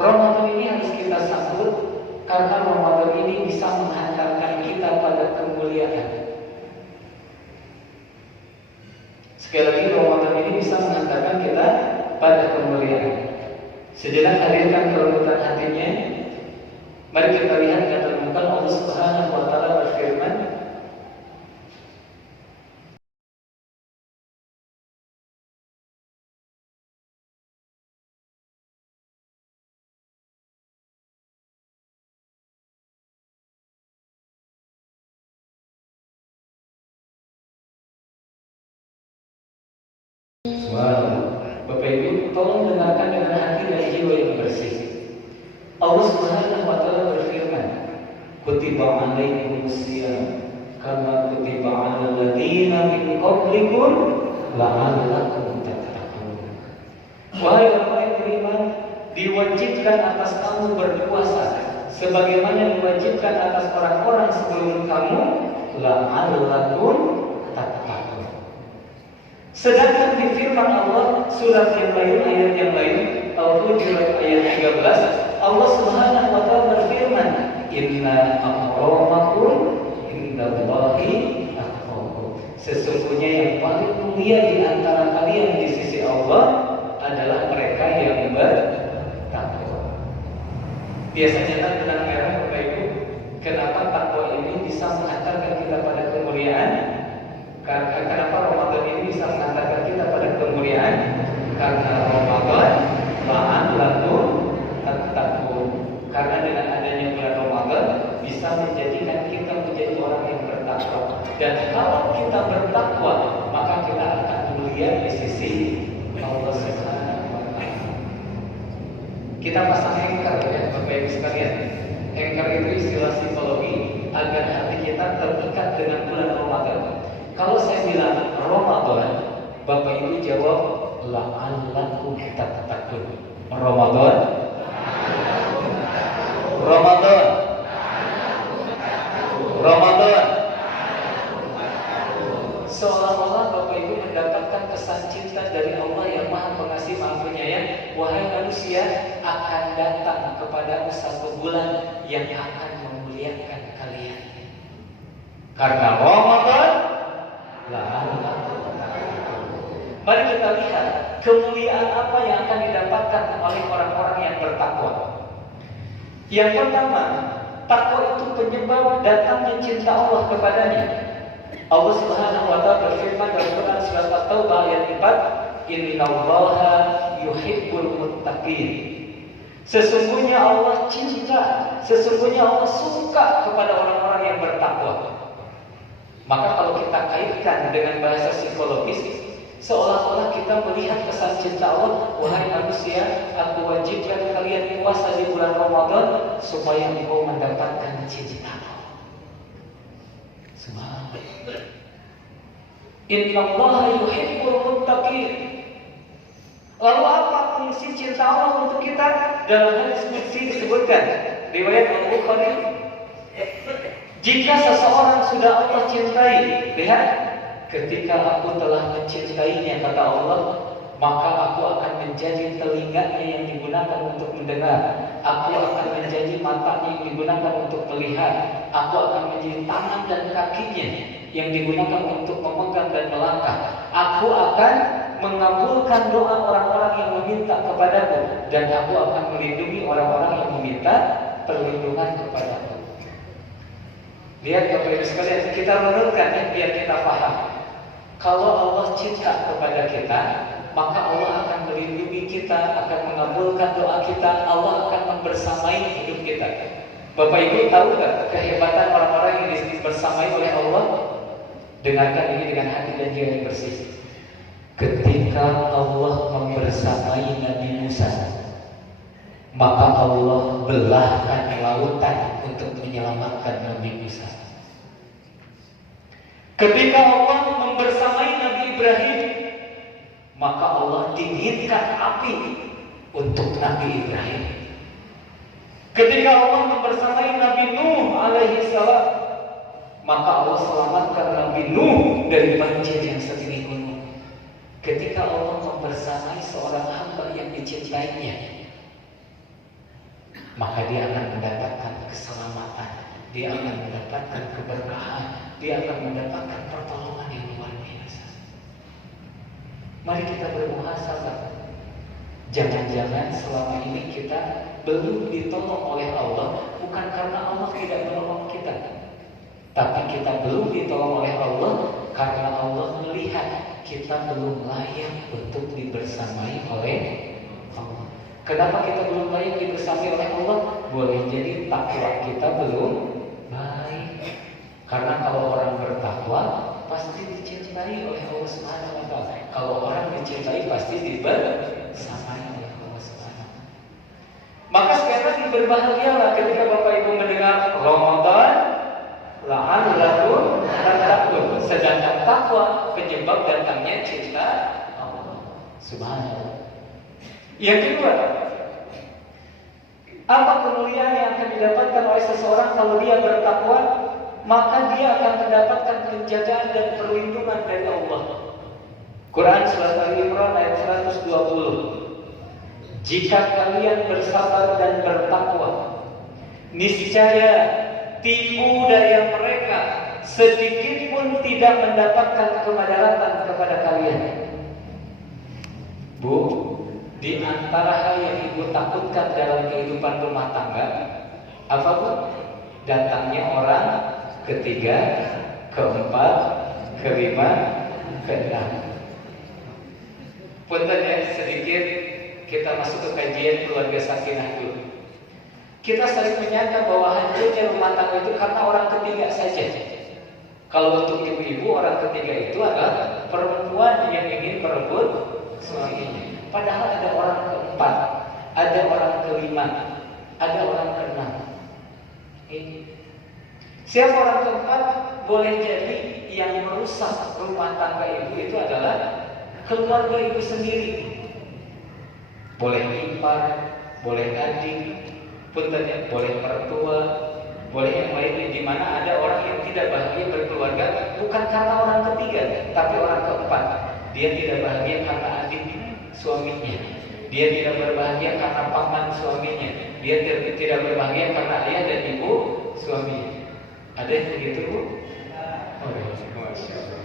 Ramadan ini harus kita sambut karena Ramadan ini bisa menghantarkan kita pada kemuliaan. Sekali lagi, Ramadan ini bisa menghantarkan kita pada kemuliaan. Sejenak hadirkan kelembutan hatinya. Mari kita lihat dan renungkan. Allah Subhanahu wa taala berfirman, Bapak Ibu, tolong dengarkan dengan hati dan jiwa yang bersih. Allah Subhanahu wa taala berfirman, "Kutiba 'alaikumus shiyam kama kutiba 'alal ladzina min qablikum la'allakum tattaqun." Wahai orang yang beriman, diwajibkan atas kamu berpuasa sebagaimana diwajibkan atas orang-orang sebelum kamu, la'allakum tattaqun. Sedangkan di firman Allah surat yang lain, ayat yang lain, Al-Hujurat ayat 13, Allah Subhanahu wa taala berfirman, "Inna akramakum indallahi atqakum." Sesungguhnya yang paling mulia di antara kalian di sisi Allah adalah mereka yang bertakwa. Biasanya kan benang merah Bapak Ibu, kenapa takwa ini bisa menghantarkan kita pada kemuliaan? Kenapa Ramadan ini bisa mengantarkan kita pada kemuliaan? Karena Ramadan la'allakum tattaqun. Karena dengan adanya bulan Ramadan bisa menjadikan kita menjadi orang yang bertakwa. Dan kalau kita bertakwa, maka kita akan mulia di sisi Allah Subhanahu wa taala. Kita pasang anchor ya Bapak Ibu sekalian. Anchor itu istilah psikologi agar hati kita terikat dengan bulan Ramadan. Kalau saya bilang Ramadan, Bapak Ibu jawab la'allakum tattaqun. Ramadan, Ramadan, Ramadan. Seolah-olah Bapak Ibu mendapatkan kesan cinta dari Allah yang Maha Pengasih Maha Penyayang. Wahai manusia, akan datang kepadamu satu bulan yang akan memuliakan kalian. Karena Ramadan, Mari kita lihat kemuliaan apa yang akan didapatkan oleh orang-orang yang bertakwa. Yang pertama, takwa itu penyebab datangnya cinta Allah kepadanya. Allah Subhanahu wa taala berfirman dalam Quran surat At-Taubah ayat 4, "Innallaha yuhibbul muttaqin." Sesungguhnya Allah cinta, sesungguhnya Allah suka kepada orang-orang yang bertakwa. Maka kalau kita kaitkan dengan bahasa psikologis, seolah-olah kita melihat pesan cinta Allah, wahai manusia, aku wajibkan kalian puasa di bulan Ramadan supaya engkau mendapatkan cintaku. Subhanallah. Innallaha yuhibbul muttaqin. Lalu apa fungsi cinta Allah untuk kita? Dalam hadis qudsi disebutkan, riwayat Al-Bukhari, jika seseorang sudah Allah cintai, lihat, ketika aku telah mencintainya, kata Allah, maka aku akan menjadi telinganya yang digunakan untuk mendengar, aku akan menjadi matanya yang digunakan untuk melihat, aku akan menjadi tangan dan kakinya yang digunakan untuk memegang dan melangkah, aku akan mengabulkan doa orang-orang yang meminta kepadaku, dan aku akan melindungi orang-orang yang meminta perlindungan kepadaku. Lihat Bapak Ibu sekalian, kita renungkan ya, biar kita paham. Kalau Allah cinta kepada kita, maka Allah akan melindungi kita, akan mengabulkan doa kita, Allah akan membersamai hidup kita. Bapak Ibu tahu gak kehebatan orang-orang yang dibersamai oleh Allah? Dengarkan ini dengan hati dan jiwa yang bersih. Ketika Allah membersamai Nabi Musa, maka Allah belahkan lautan untuk menyelamatkan Nabi Musa. Ketika Allah membersamai Nabi Ibrahim, maka Allah dinginkan api untuk Nabi Ibrahim. Ketika Allah membersamai Nabi Nuh alaihi salam, maka Allah selamatkan Nabi Nuh dari banjir yang setinggi gunung. Ketika Allah membersamai seorang hamba yang dicintainya, maka dia akan mendapatkan keselamatan, dia akan mendapatkan keberkahan, dia akan mendapatkan pertolongan yang luar biasa. Mari kita bermuhasabah. Jangan-jangan selama ini kita belum ditolong oleh Allah, bukan karena Allah tidak menolong kita, tapi kita belum ditolong oleh Allah karena Allah melihat kita belum layak untuk dibersamai oleh Allah. Kenapa kita belum layak dibersamai oleh Allah? Boleh jadi takwa kita belum baik. Karena kalau orang bertakwa pasti dicintai oleh Allah Subhanahu wa taala. Kalau orang dicintai pasti dibersamai oleh Allah Subhanahu. Maka sekarang berbahagialah ketika Bapak Ibu mendengar Ramadan la'allakum tattaqun. Sedangkan takwa penyebab datangnya cinta Allah Subhanahu. Yang kedua, apa kemuliaan yang akan didapatkan oleh seseorang kalau dia bertakwa? Maka dia akan mendapatkan penjagaan dan perlindungan dari Allah. Quran surat Al-Imran ayat 120. Jika kalian bersabar dan bertakwa, niscaya tipu daya mereka sedikit pun tidak mendapatkan kemudaratan kepada kalian. Bu, di antara hal yang ibu takutkan dalam kehidupan rumah tangga, apa bu? Datangnya orang ketiga, keempat, kelima, keenam. Punten ya, sedikit kita masuk ke kajian keluarga sakinah dulu. Kita sering menyangka bahwa hancurnya rumah tangga itu karena orang ketiga saja. Kalau untuk ibu-ibu, orang ketiga itu adalah perempuan yang ingin merebut suaminya. Padahal ada orang keempat, ada orang kelima, ada orang keenam. Siapa orang keempat? Boleh jadi yang merusak rumah tangga ibu itu adalah keluarga ibu sendiri. Boleh ipar, boleh adik, punten, boleh mertua, boleh yang lainnya, di mana ada orang yang tidak bahagia berkeluarga bukan karena orang ketiga, tapi orang keempat. Dia tidak bahagia karena adik suaminya, dia tidak berbahagia karena paman suaminya, dia tidak berbahagia karena ayah dan ibu suaminya. Ada yang begitu bu? Oh, Masya Allah.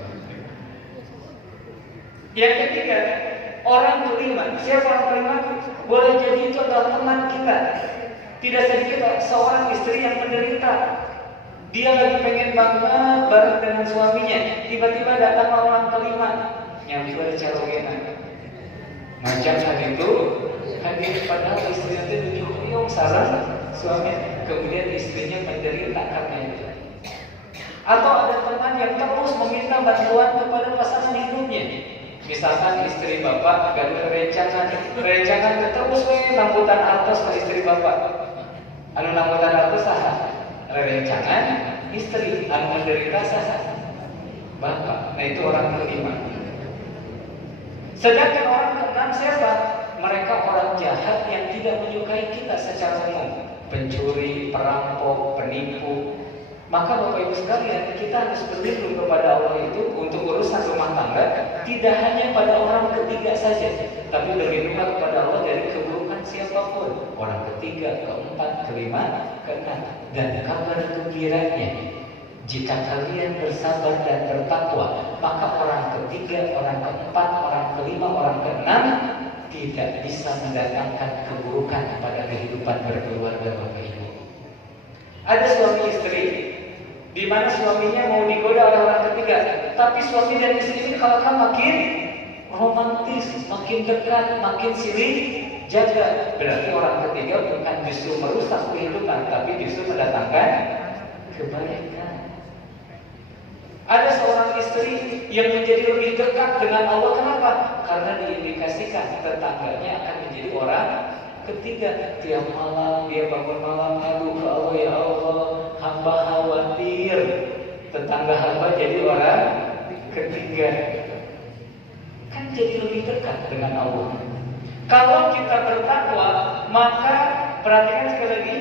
Yang ketiga, orang kelima. Siapa orang kelima? Boleh jadi itu adalah teman kita. Tidak sedikit seorang istri yang menderita. Dia lagi pengen banget bareng dengan suaminya. Tiba-tiba datang orang kelima. Nyamper carogena. Macam tadi itu hadir padahal istrinya itu duyung sarang suami. Kemudian istrinya menderita karena itu. Atau ada teman yang terus meminta bantuan kepada pasangan hidupnya. Misalkan istri bapak gaduh rencangan terus rambutan artos ke istri bapak. Anu rambutan artos sah. Rencangan istri anu menderita sah. Bapak. Nah itu orang kelima. Sedangkan orang keenam siapa? Mereka orang jahat yang tidak menyukai kita secara umum. Pencuri, perampok, penipu. Maka Bapak Ibu sekalian, kita harus berlindung kepada Allah itu untuk urusan rumah tangga, tidak hanya pada orang ketiga saja, tapi berlindunglah kepada Allah dari keburukan siapapun. Orang ketiga, keempat, kelima, keenam. Dan kabar gembiranya, jika kalian bersabar dan bertakwa, maka orang ketiga, orang keempat, orang kelima, orang keenam tidak bisa mendatangkan keburukan pada kehidupan berkeluarga Bapak Ibu. Ada suami istri di mana suaminya mau digoda oleh orang ketiga, tapi suami dan istri ini kalau makin romantis, makin dekat, makin silih jaga. Berarti orang ketiga bukan justru merusak kehidupan, tapi justru mendatangkan kebaikan. Ada seorang istri yang menjadi lebih dekat dengan Allah. Kenapa? Karena diindikasikan tetangganya akan menjadi orang ketiga. Tiap malam dia bangun malam ngadu ke Allah, ya Allah, hamba khawatir tetangga hamba jadi orang ketiga. Kan jadi lebih dekat dengan Allah. Kalau kita bertakwa, maka perhatikan sekali lagi,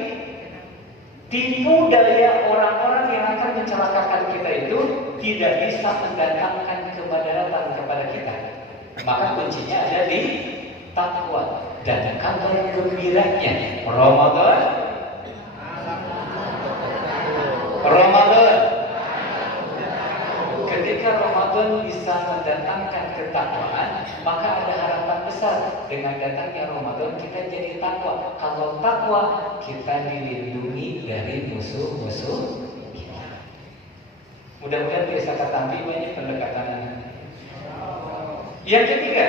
tipu daya orang-orang yang akan mencelakakan kita itu tidak bisa mendatangkan kemudaratan kepada kita. Maka kuncinya ada di takwa. Dan kabar gembiranya Ramadan ketika Ramadan bisa mendatangkan ketakwaan, maka ada harapan besar dengan datangnya Ramadan kita jadi takwa. Kalau takwa, kita dilindungi dari musuh-musuh kita. Mudah-mudahan bisa ketampi banyak pendekatannya. Yang ketiga,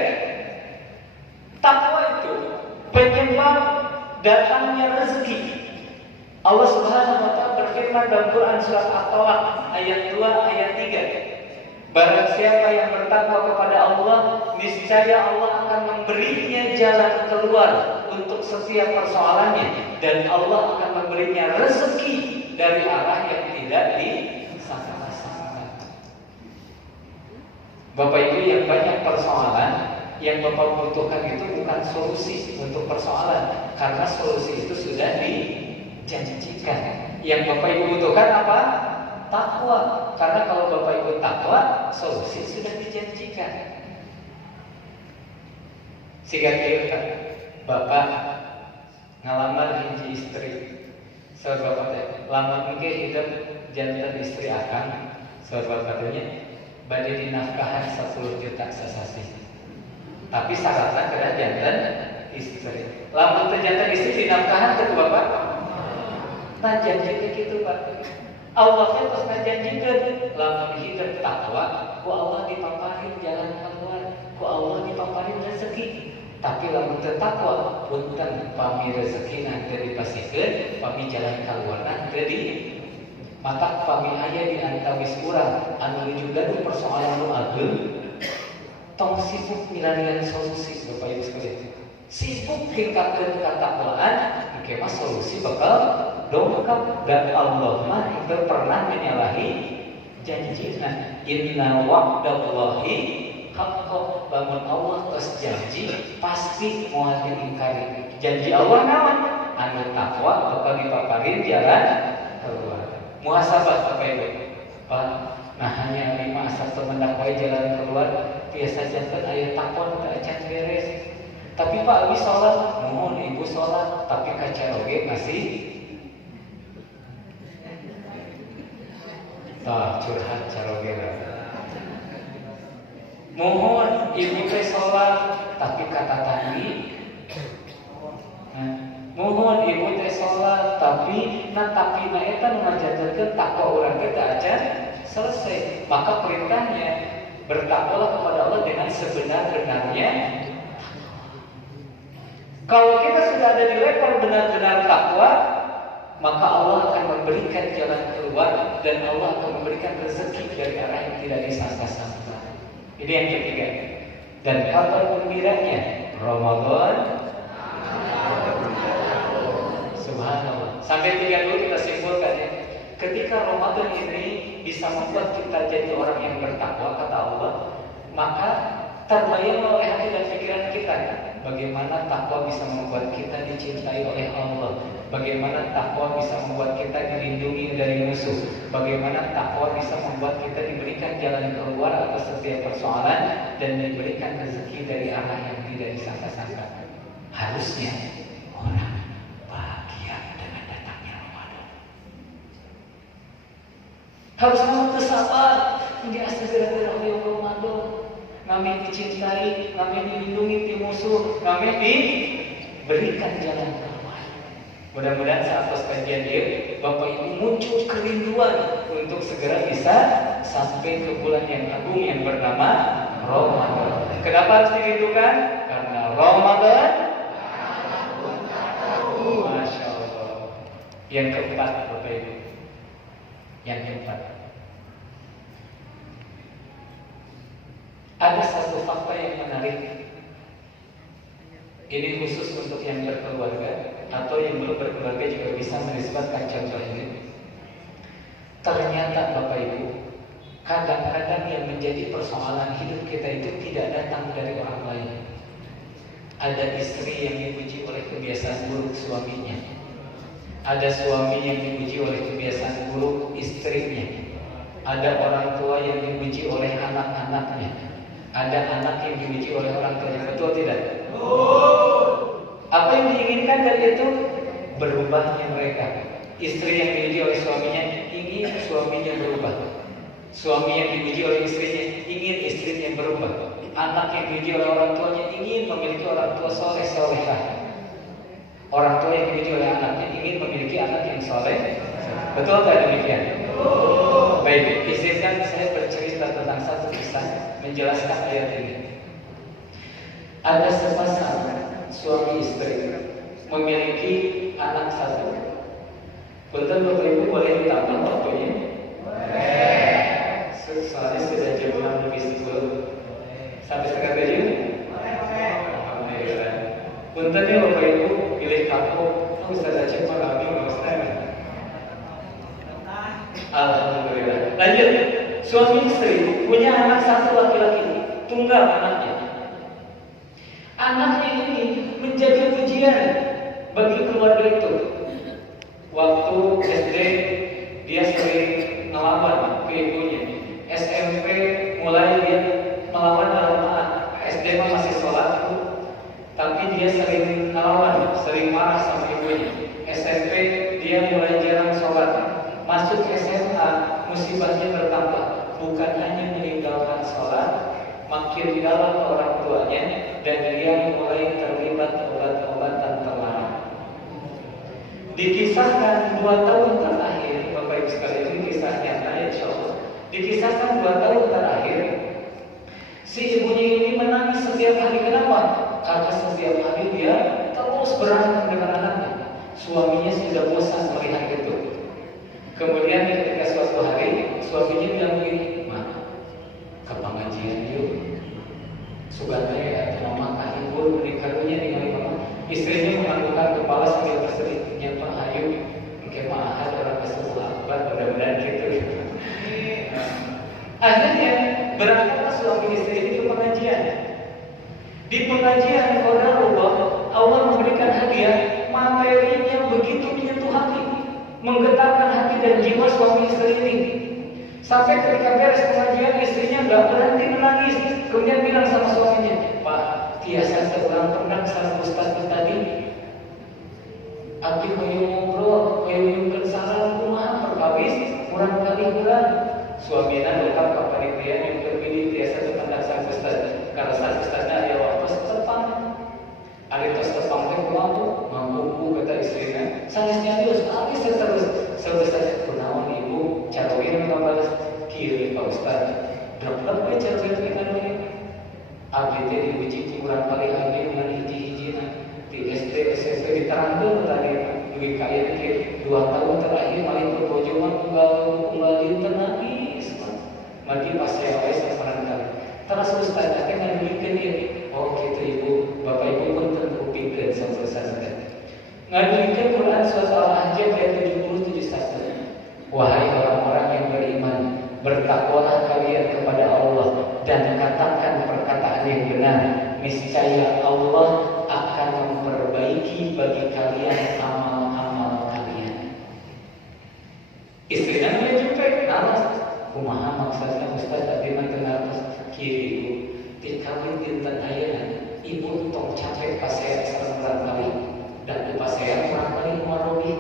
takwa itu penyebab datangnya rezeki. Allah Subhanahu wa taala berfirman dalam Quran surat At-Talaq ayat 2 ayat 3. Barang siapa yang bertakwa kepada Allah, niscaya Allah akan memberinya jalan keluar untuk setiap persoalannya, dan Allah akan memberinya rezeki dari arah yang tidak disangka-sangka. Bapak Ibu, yang banyak persoalan yang Bapak butuhkan itu bukan solusi untuk persoalan, karena solusi itu sudah dijanjikan. Yang Bapak Ibu butuhkan apa? Takwa. Karena kalau Bapak Ibu takwa, solusi sudah dijanjikan. Sehingga kita, Bapak ngalamar hiji istri, sahabat Bapak, lamar mungkin hidup jantan istri akan, sahabat Bapaknya, bade dinafkahan 10 juta sasasi. Tapi syaratnya kena jantan istri. Lamun teu jantan istri dinafkahan ke Bapak. Nah janji gitu Pak. Allah terus ngajanjikeun lamun hidup takwa, ku Allah dipaparin jalan keluar, ku Allah dipaparin rezeki. Tapi lamun teu takwa, punten pami rezekina teu dipasikeun, pami jalan keluarna teu di mata pami aya di antawis urang anu juga persoalan nu ageum. Tong sibuk milarian solusi Bapak Ibu sekalian. Sibuk tingkatkeun katakwaan, engke mah solusi bakal dongkap, dan Allah mah teu pernah menyalahi janjina. Inna wa'dallahi haqqo. Lamun Allah tos janji pasti moal diingkari. Janji Allah naon? Anu takwa bakal dipaparin jalan keluar. Muhasabah Bapak Ibu. Pak, nah hanya 5 asal temendak wae jalan keluar, biasa janten aya takwa teu acan beres. Tapi Pak abi sholat, mohon ibu sholat, tapi kaca oge masih curhat caroge. Mohon ibu teh sholat tapi kata tadi. Mohon ibu teh sholat tapi eta nu ngajajarkeun takwa urang teh teu aja selesai. Maka perintahnya bertakwalah kepada Allah dengan sebenar-benarnya. Kalau kita sudah ada di level benar-benar takwa, maka Allah akan memberikan jalan keluar dan Allah akan memberikan rezeki dari arah yang tidak disangka-sangka. Ini yang ketiga. Dan kabar gembiranya Ramadan. Subhanallah. Sampai 3 dulu kita simpulkan ya. Ketika Ramadan ini bisa membuat kita jadi orang yang bertakwa kata Allah, maka terbayang oleh hati dan pikiran kita bagaimana takwa bisa membuat kita dicintai oleh Allah, bagaimana takwa bisa membuat kita dilindungi dari musuh, bagaimana takwa bisa membuat kita diberikan jalan keluar atas setiap persoalan dan diberikan rezeki dari arah yang tidak disangka-sangka. Harusnya orang bahagia dengan datangnya Ramadan. Harus bersabar hingga akhir Ramadan. Kami dicintai, kami dilindungi di musuh, kami diberikan jalan keluar. Mudah-mudahan saat kajian dia, Bapak Ibu muncul kerinduan untuk segera bisa sampai ke bulan yang agung yang bernama Ramadan. Kenapa harus dirindukan? Karena Ramadan. Masya Allah. Yang keempat, Bapak Ibu. Yang keempat. Ada satu fakta yang menarik. Ini khusus untuk yang berkeluarga atau yang belum berkeluarga juga bisa menisbatkan contoh ini. Ternyata Bapak Ibu, kadang-kadang yang menjadi persoalan hidup kita itu tidak datang dari orang lain. Ada istri yang dipuji oleh kebiasaan buruk suaminya. Ada suami yang dipuji oleh kebiasaan buruk istrinya. Ada orang tua yang dipuji oleh anak-anaknya. Ada anak yang dipuji oleh orang tuanya. Betul tidak? Apa yang diinginkan dari itu? Berubahnya mereka. Istri yang dipuji oleh suaminya ingin suaminya berubah. Suami yang dipuji oleh istrinya ingin istrinya berubah. Anak yang dipuji oleh orang tuanya ingin memiliki orang tua soleh solehah. Orang tua yang dipuji oleh anaknya ingin memiliki anak yang soleh. Betul tak demikian? Baik, izinkan saya bercerita tentang satu kisah menjelaskan ayat ini. Ada sepasang suami istri memiliki anak satu. Betul Bapak Ibu boleh ditambah waktunya? Soalnya sudah jam 6 lebih 10. Sampai setengah 7? Alhamdulillah. Punten ya Bapak Ibu, pilih kamu. Ustaz Aceh malah nggak usah. Alhamdulillah. Lanjut. Suami istri punya anak satu laki-laki, tunggal anaknya. Anaknya ini menjadi ujian bagi keluarga itu. Waktu SD dia sering melawan ke ibunya. SMP mulai dia melawan dalam SD masih sholat, tapi dia sering melawan, sering marah sama ibunya. SMP dia mulai jarang sholat. Masuk SMA musibahnya bertambah. Bukan hanya meninggalkan sholat, makin dalam orang tuanya, dan dia mulai terlibat obat-obatan terlarang. Dikisahkan 2 tahun terakhir, Bapak Ibu sekalian, ini kisah nyata insya Allah. Dikisahkan 2 tahun terakhir, si ibunya ini menangis setiap hari. Kenapa? Karena setiap hari dia terus berantem dengan anaknya. Suaminya sudah bosan melihat itu. Kemudian ketika suatu hari suaminya bilang begini, "Ma, ke pengajian yuk. Sugante ya, mama kahibur menikarunya dengan mama." Istrinya menganggukkan kepala sambil bersedih, "Ya Pak, ayo, mungkin mahal orang kesemua akbar, mudah-mudahan gitu." Akhirnya berangkatlah suami istri ini ke pengajian. Di pengajian Allah memberikan hadiah materi yang begitu menyentuh hati, menggetarkan hati dan jiwa suami istri ini. Sampai ketika beres pengajian, istrinya nggak berhenti menangis. Kemudian bilang sama suaminya, "Pak, tiasa seorang pernah sama Ustaz tadi. Abdi koyo ngobrol, koyo bersalam kumaha perkawis, kurang kali bulan." Suamina tetap kapanitia yang terpilih tiasa tentang sang Ustaz abdi teh diuji kurang kali abdi dengan hiji-hijina di SD SMP diterangkeun tadi dugi kaya ke 2 tahun terakhir paling berbojo mah unggal dinten nangis mati pas saya wae sasaran kali terus ustaz teh ngadulikeun ieu oh kitu ibu bapak ibu pun tentu pikeun sampurasun ngadulikeun Quran surat Al-Ahzab ayat 77 wahai orang-orang yang beriman bertakwalah kalian kepada Allah dan katakan perkataan yang benar niscaya Allah akan memperbaiki bagi kalian amal-amal kalian. Istrinya dia juga naras kumaha maksudnya ustaz tadi mah teu ngartos kieu ibu ti kawin dinten ayeuna ibu tong capek pasean sareng kali dan di pasean kurang kali muarobi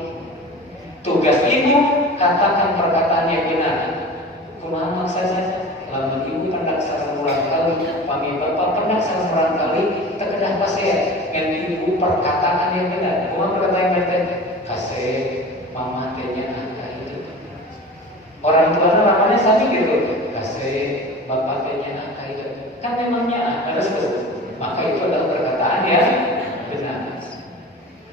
tugas ibu katakan perkataan yang benar kumaha maksudnya lamun ibu pernah sareng urang kali pami bapak pernah sareng urang kali teu kedah pasean ngan ibu perkataan yang benar kumaha perkataan yang benar kase mama teh nya itu orang tua namanya sami gitu kasih bapak tanya angka itu kan memangnya harus maka itu adalah perkataan yang benar.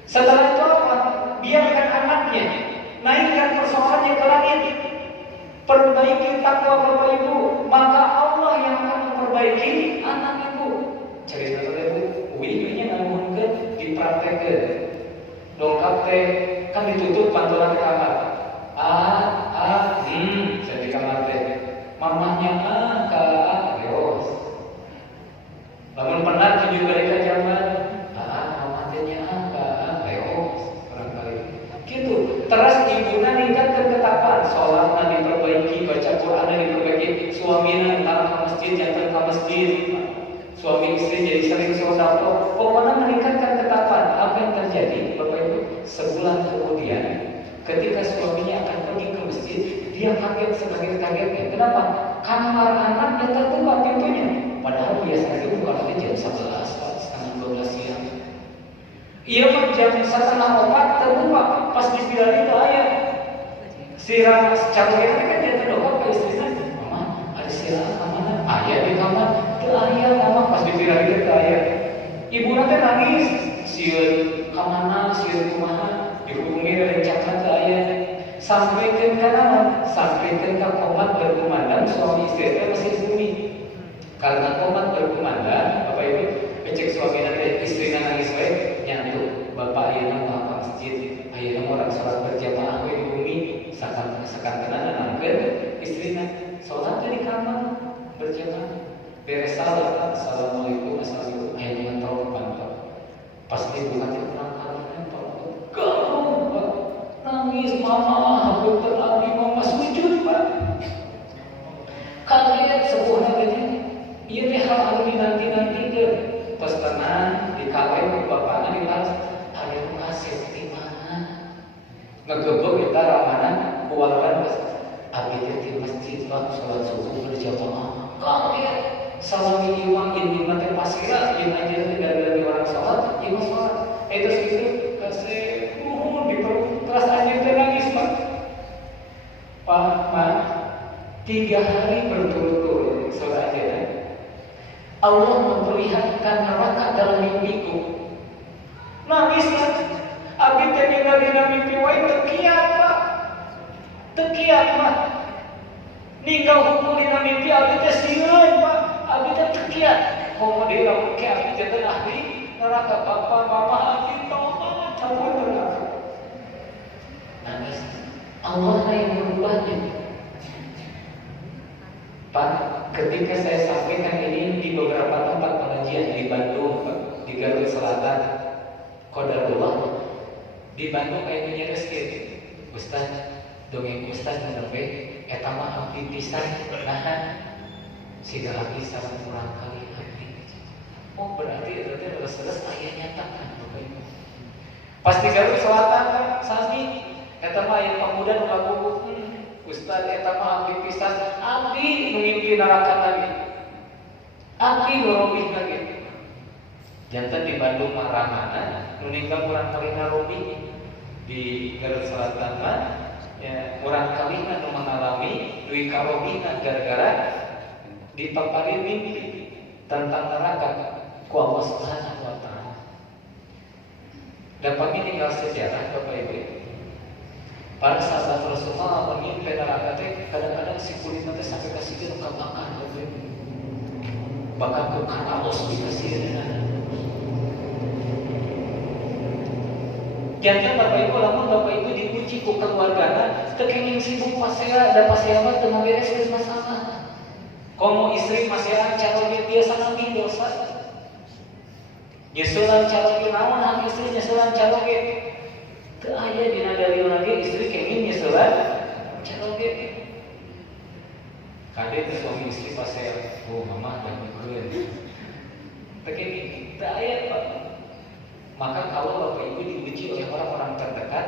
Setelah itu apa? Biarkan anaknya naikkan persoalannya ke langit, perbaiki takwa bapak ibu, maka Allah yang akan memperbaiki anak ibu. Cerita ibu, wiwinya ngamuhkeun dipraktekkeun. Dongkap teh kan ditutup pantulan kamar. Saya di kamar teh mamahnya reos lamun pernah tujuh kali ke zaman mamahnya reos barangkali gitu terus ibunya ningkatkan ketapan sholatnya diperbaiki baca Qurannya diperbaiki suaminya antara ke masjid jangan ke masjid suami istri jadi sering sedekah pokoknya meningkatkan ketapan apa yang terjadi Bapak Ibu sebulan kemudian ketika suaminya akan pergi ke masjid, dia kaget sebagai kagetnya. Kenapa? Kamar anaknya terbuka pintunya. Padahal biasanya itu bukannya jam 11, setengah 12 siang. Ia mah jam 3:30 terbuka. Pas dipilih itu ayah. Sirah cawetnya kan dia terdoa ke istrinya. Mama, ada sirah kemana? Ayah di kamar. Itu ayah, mama pas dipilih itu ayah. Ibu nanti nangis. Sieun kemana? Sieun kumaha? Dihubungi rencana ke ayah sampaikan ke nama sampaikan ke komat berkumandang suami istri masih bumi karena komat berkumandang Bapak Ibu cek suami nanti istri nangis baik nyantuk Bapak ayah nama ke masjid ayah nama orang sholat berjamaah di bumi sekan kenana nangker istrinya sholatnya di kamar berjamaah beres salat assalamualaikum assalamualaikum ayah nama tahu pantau pas dibuka kurang kali nangis mama, aku terabdi mama sujud pak. Kaget sebuah naganya, iya deh hal anu nanti ke pas tenang dikawin ke bapaknya di atas ada kaset di mana? Ngegebek kita ramanan keluaran pas abdi di masjid pak sholat subuh berjamaah. Kaget salami imam ini mati pasira yang aja gara-gara di orang sholat imam sholat itu situ kasih terus anjir nangis pak Ma 3 hari berturut-turut saudara Allah memperlihatkan neraka dalam mimpiku nangis kan abdi teh dina mimpi wae teu kiat pak teu kiat mah ninggal hukum dina mimpi abdi teh sieun pak abdi teh teu kiat komo deui lamun ke abdi teh ahli neraka papa mama abdi tobat campur neraka nangis Allah yang merubahnya Pak ketika saya sampaikan ini di beberapa tempat pengajian di Bandung Pak, di Garut Selatan Qadarullah di Bandung kayak nyaris gitu Ustaz dongeng Ustaz ngenepe eta mah abdi pisan nah siga abdi sareng urang kali abdi oh berarti itu teh terus aya nyatakan Bapak Ibu pas di Garut Selatan sami eta mah aya pemuda nu ngagugu Ustaz eta mah abdi pisan abdi nu ngimpi neraka tadi abdi nu robih lagi jantan di Bandung mah ramana nu ninggal urang kalina robih di Garut Selatan mah ya urang kalina nu mengalami duwi karobihna gara-gara dipapari mimpi tentang neraka ku Allah Subhanahu wa taala. Dapat meninggal sejarah Bapak Ibu. Para sahabat Rasulullah mengimpi neraka teh kadang-kadang si kulit nanti sampai kasih dia bakar Bapak Ibu. Bakar ke karaos dikasih jantan Bapak Ibu, lamun Bapak Ibu diuji ku keluargana, tekenging sibuk pasea, ada pasea mah teu bereskeun masalah. Komo istri masih cara dia biasa nabi dosa. Nyusulan cara dia naon hak istri nyusulan cara dia. Teu aya dina dalil lagi istri kenging nyusulan cara dia. Kade suami istri pasea, oh mama dan meureun. Teu kenging teu aya Pak. Maka kalau Bapak Ibu diuji oleh orang-orang terdekat,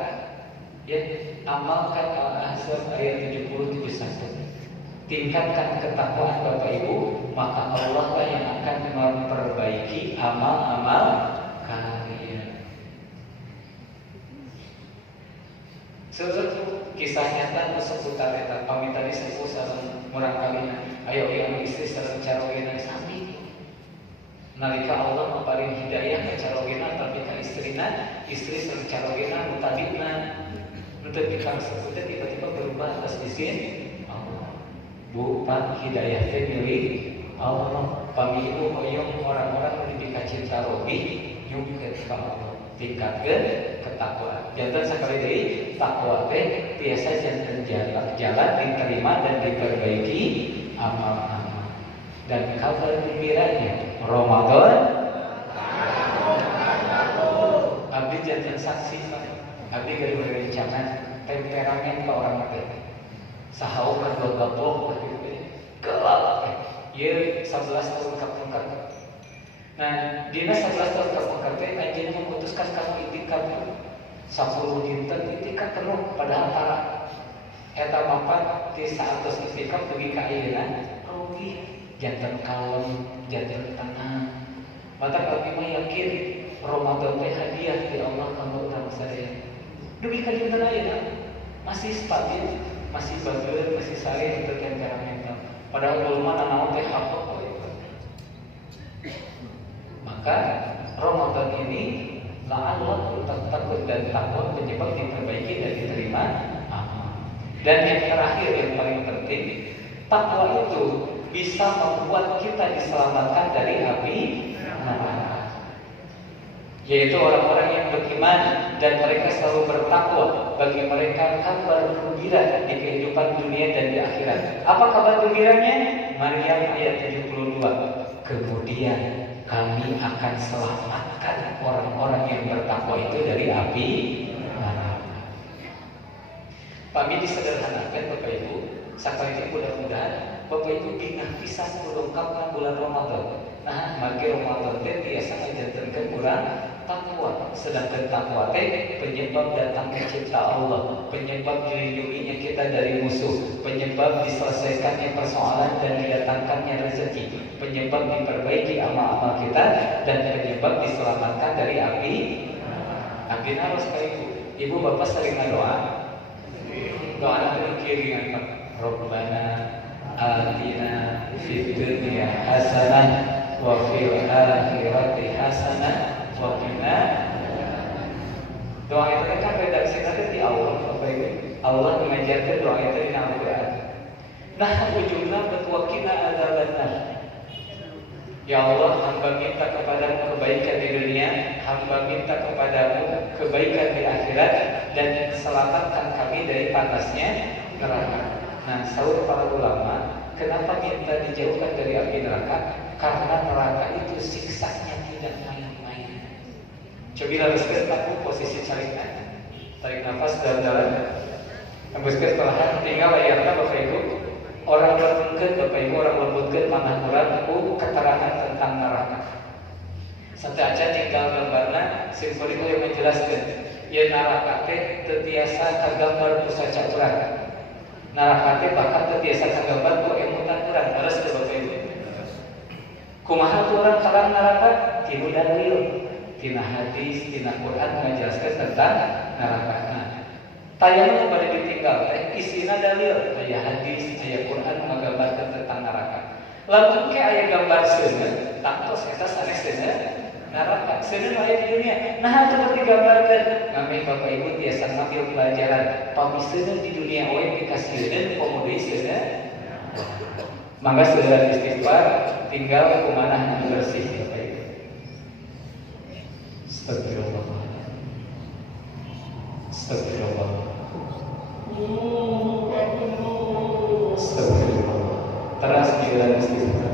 ya amalkan Al-Ahzab ayat 70-71. Tingkatkan ketakwaan Bapak Ibu, maka Allah lah yang akan memperbaiki amal-amal kalian. Sesuatu kisah nyata seputar eta pamitani sepuh sareng urang kawin. Ayo yang istri sareng carogena sami. Nalika Allah maparing hidayah ka carogena tapi ka istrina, istri sareng carogena nu tadina nu teu dikang sebutna tiba-tiba berubah atas izin Bu, Pak, hidayah teh milik Allah. Kami ibu hoyong orang-orang yang dikasih tarobi, yung ke Allah. Tingkatkan ketakwaan. Jantan sekali deui takwa teh biasa jantan jalan diterima dan diperbaiki amal-amal. Dan kabar gembiranya Ramadan. Abdi jantan saksi, abdi gara-gara jangan temperamen ke orang teh. Sahau kan gagapok gelap ya 11 tahun kapungkat. Nah dina 11 tahun kapungkat teh anjeun memutuskan kamu itikaf 10 dinten itikaf penuh padahal para eta mapan ti 100 itikaf dugi ka ayeuna rugi janten kalem janten tenang. Mata kami mah yakin Ramadan teh hadiah ti Allah kanggo urang sadaya. Dugi ka dinten ayeuna masih stabil, masih bagus, masih saleh untuk temperamental. Padahal dulu mana naon teh apa maka Ramadan ini la'allah takut dan takwa penyebab diperbaiki dan diterima amal. Dan yang terakhir yang paling penting, takwa itu bisa membuat kita diselamatkan dari api neraka. Yaitu orang-orang yang beriman dan mereka selalu bertakwa. Bagi mereka kabar gembira di kehidupan dunia dan di akhirat. Apa kabar gembiranya? Maryam ayat 72. Kemudian kami akan selamatkan orang-orang yang bertakwa itu dari api neraka. Kami disederhanakan Bapak Ibu. Sakali mudah-mudahan Bapak Ibu bingah pisan mendongkapkan bulan Ramadan. Nah, magi Ramadan teh biasa ngajantenkeun urang takwa. Sedangkan takwa teh penyebab datangnya cipta Allah, penyebab dilindunginya kita dari musuh, penyebab diselesaikannya persoalan dan didatangkannya rezeki, penyebab diperbaiki amal-amal kita, dan penyebab diselamatkan dari api. Amin harus kayak ibu bapak sering doa. Doa itu kiringan Pak. Rabbana atina fid dunya hasanah wa fil akhirati hasanah wa qina. Doa itu kan redaksi nanti di Allah Bapak Ibu. Allah mengajarkan doa itu di Al-Qur'an. Nah, ujungnya berwakina adzabannar. Ya Allah, hamba minta kepadamu kebaikan di dunia, hamba minta kepadamu kebaikan di akhirat, dan selamatkan kami dari panasnya neraka. Nah, saur para ulama, kenapa minta dijauhkan dari api neraka? Karena neraka itu siksanya tidak main-main. Coba lepaskan aku posisi tarik nafas dalam-dalam. Lepaskan perlahan, tinggal layarnya Bapak Ibu. Orang lembutkan Bapak Ibu, orang lembutkan mana orang keterangan tentang neraka. Sampai aja tinggal gambarnya, simboliko yang menjelaskan. Ya neraka teh terbiasa kagambar pusaca urang. Neraka teh bahkan terbiasa kagambar ku emutan urang. Harus ke Bapak Ibu. Kumaha tu orang terang neraka? Tinu dalil, tina hadis, tina Quran menjelaskan tentang neraka. Tayang pada ditinggal, isina dalil, ayat hadis, ayat Quran menggambarkan tentang neraka. Lamun ke aya gambar seuneu, taktos eta sanes seuneu neraka. Seuneu aya di dunia. Nah, coba digambarkeun. Ngame Bapak Ibu tiasa ngambil pelajaran. Pamiseuneu di dunia oe dikasieun komo deui seuneu. Mangga saudara istighfar, tinggal kumanah bersih Bapak Ibu. Astagfirullah. Astagfirullah. Astagfirullah. Teras giliran istighfar.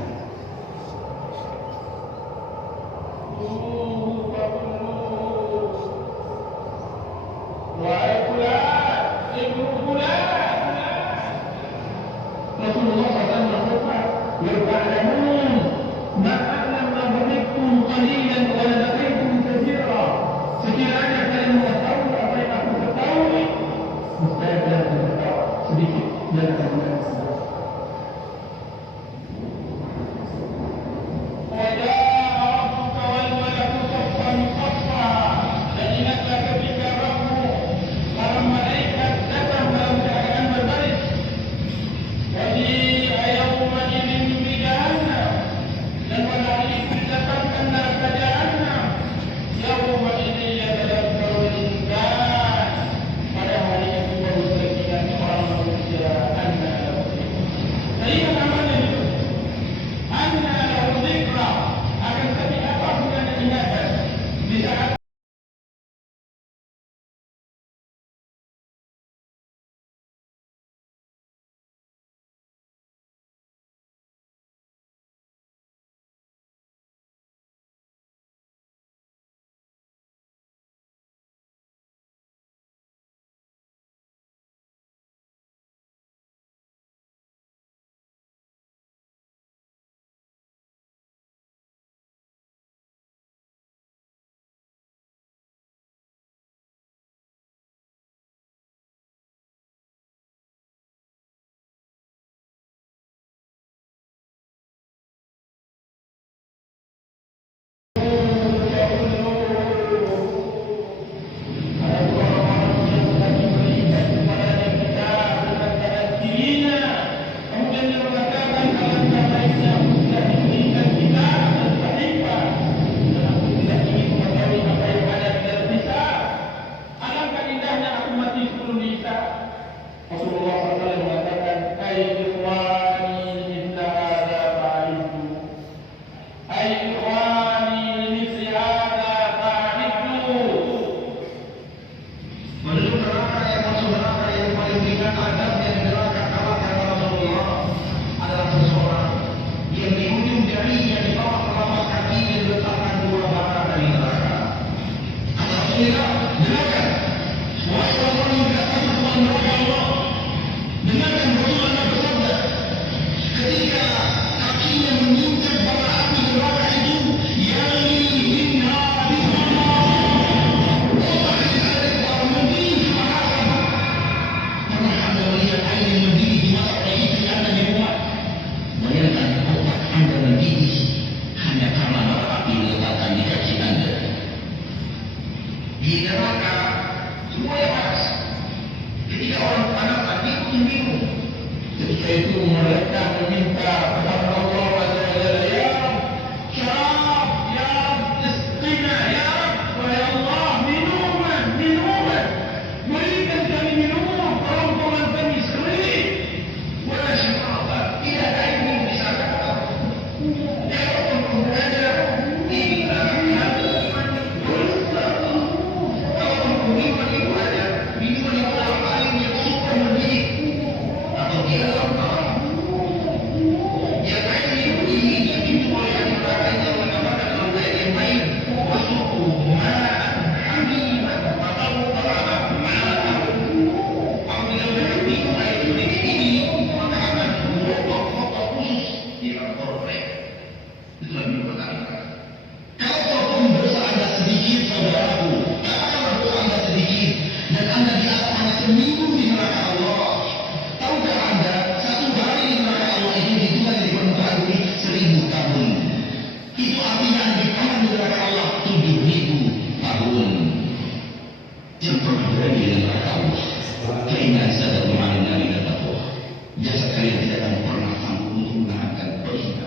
Jasa kalian tidak akan pernah sanggup untuk menahankan perintah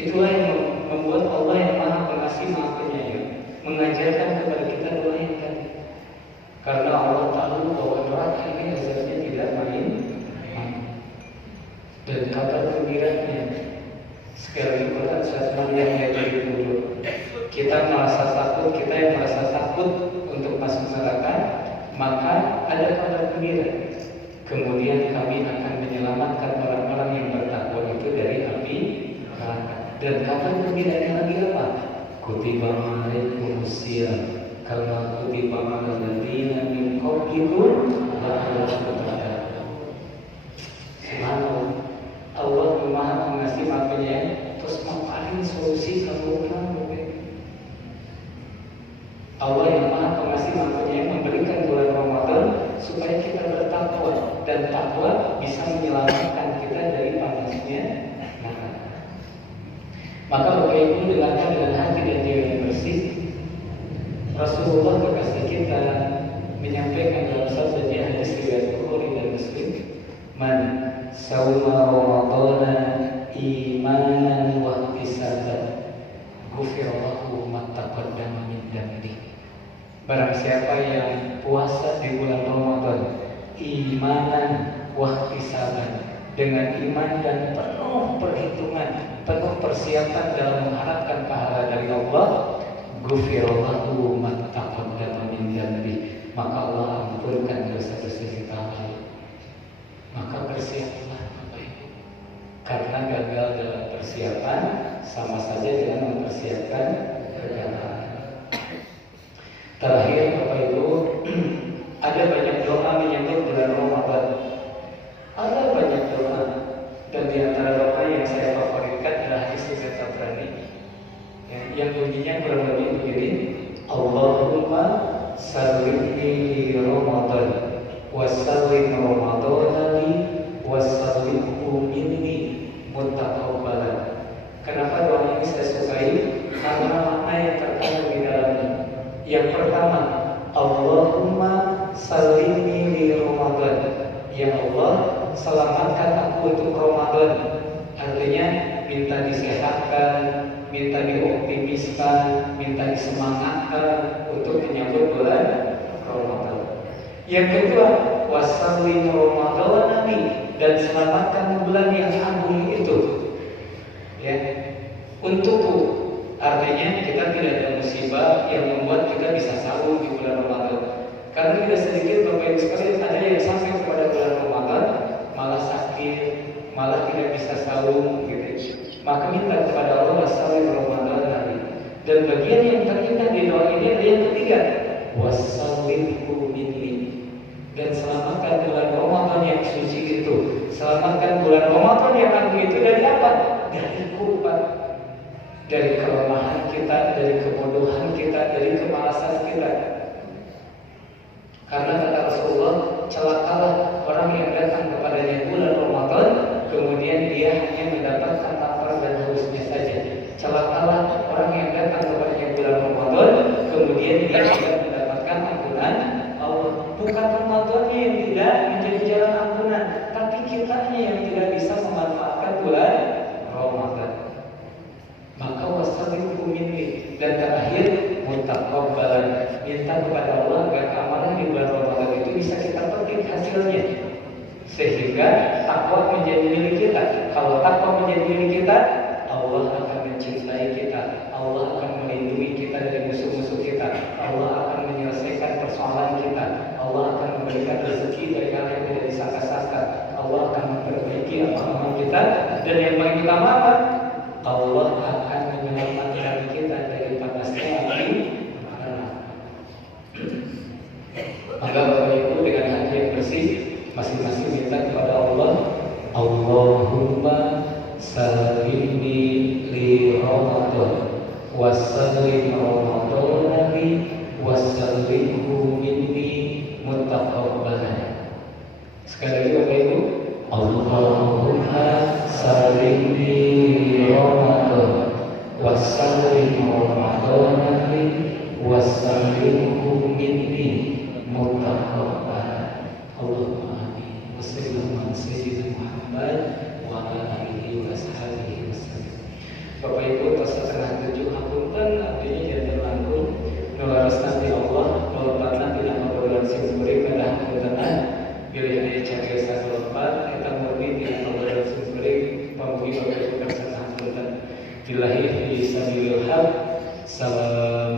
Itulah yang membuat Allah yang Maha Pengasih Maha Penyayang mengajarkan kepada kita doa yang tadi. Karena Allah tahu bahwa neraka ini azabnya tidak main. Dan kabar gembiranya, sekali lagi Quran surat Maryam ayat 20. Kita merasa takut, kita yang merasa takut untuk masuk neraka, maka ada kabar gembira. Kemudian kami akan menyelamatkan orang-orang yang bertakwa itu dari api neraka. Dan kabar gembiranya lagi apa? Kutiba alaikumus siyam kama kutiba alal ladzina min qablikum la'allakum tattaqun. Subhanallah, Allah Maha Pengasih Maha Penyayang, terus ngapain solusi kalau orang Allah yang Maha Pengasih Maha Penyayang memberikan bulan Ramadan supaya kita bertakwa, dan takwa bisa menyelamatkan kita dari panasnya neraka. Maka Bapak Ibu dengarkan dengan hati dan jiwa yang bersih. Rasulullah kekasih kita menyampaikan dalam sabdanya hadis riwayat Bukhari dan Muslim, "Man sauma Ramadana imanan wa ihtisaban, ghufira lahu ma taqaddama min dhanbihi." Barang siapa yang puasa di bulan Ramadan imanan wa ihtisaban, dengan iman dan penuh perhitungan, penuh persiapan dalam mengharapkan pahala dari Allah, ghufira lahu ma taqaddama min dhanbihi, maka Allah ampunkan dosa-dosa kita lalu. Maka bersiaplah Bapak Ibu, karena gagal dalam persiapan sama saja dengan mempersiapkan kegagalan. Terakhir Bapak Ibu, ada banyak doa menyambut bulan Ramadan. Ada banyak doa, dan di antara doa yang saya favoritkan adalah hadis riwayat Tabrani yang bunyinya kurang lebih begini: Allahumma sallimni Ramadan wa sallim Ramadhan wa sallimhu minni muttaqabbalan. Kenapa doa ini saya sukai? Karena makna yang terkandung di dalamnya. Yang pertama, Allahumma sallimni li Ramadan. Ya Allah, selamatkan aku untuk Ramadan. Artinya minta disehatkan, minta dioptimiskan, minta disemangatkan untuk menyambut bulan Ramadan. Yang kedua, wasallim Ramadan nabi, dan selamatkan bulan yang agung itu. Ya, untukku. Artinya kita tidak ada musibah yang membuat kita bisa sahur di bulan Ramadan. Karena tidak sedikit Bapak Ibu sekalian ada yang sampai kepada bulan Ramadan malah sakit, malah tidak bisa sahur gitu. Maka minta kepada Allah wasallim Ramadan nabi. Dan bagian yang terindah di doa ini ada yang ketiga, wasallimhu minni, dan selamatkan bulan Ramadan yang suci itu. Selamatkan bulan Ramadan yang agung itu dari apa? Dari kurban, dari kelemahan kita, dari kebodohan kita, dari kemalasan kita. Karena kata Rasulullah, celakalah orang yang datang kepadanya bulan Ramadan, kemudian dia hanya mendapatkan lapar dan hausnya saja. Celakalah orang yang datang kepadanya bulan Ramadan, kemudian dia tidak mendapatkan ampunan Allah. Bukan Ramadannya yang tidak menjadi jalan ampunan, tapi kitanya yang tidak bisa memanfaatkan bulan Ramadan. Maka wasallimhu minni, dan terakhir muttaqabbalan, minta kepada Allah agar amalan di bulan Ramadan itu bisa kita petik hasilnya, sehingga takwa menjadi milik kita. Kalau takwa menjadi milik kita, Allah akan mencintai kita, Allah akan melindungi kita dari musuh-musuh kita, Allah akan menyelesaikan persoalan kita, Allah akan memberikan rezeki dari hal yang tidak disangka-sangka, Allah akan memperbaiki amal-amal kita, dan yang paling utama apa? Allah akan menyelamatkan kita dari panasnya api neraka. Maka Bapak Ibu dengan hati yang bersih, masing-masing minta kepada Allah, Allahumma sallimni li Ramadan wa sallim Ramadan li wa sallimhu minni muttaqabbalan. Sekali lagi Bapak Ibu, Allahumma sallimni Ramadan wa sallim Ramadan li wa sallimhu minni muttaqabbalan. Allahumma amin. Wassalamualaikum warahmatullahi wabarakatuh. Bapak Ibu tos setengah 7 hapunten abdi janten langkung nularas nanti Allah nulpatna tina ngobrol sing beuring ngadah puntenan bilih aya cariosan nulpat eta murni tina ngobrol sing beuring pamugi Bapak Ibu tos setengah hapunten billahi fi sabilillah. Salam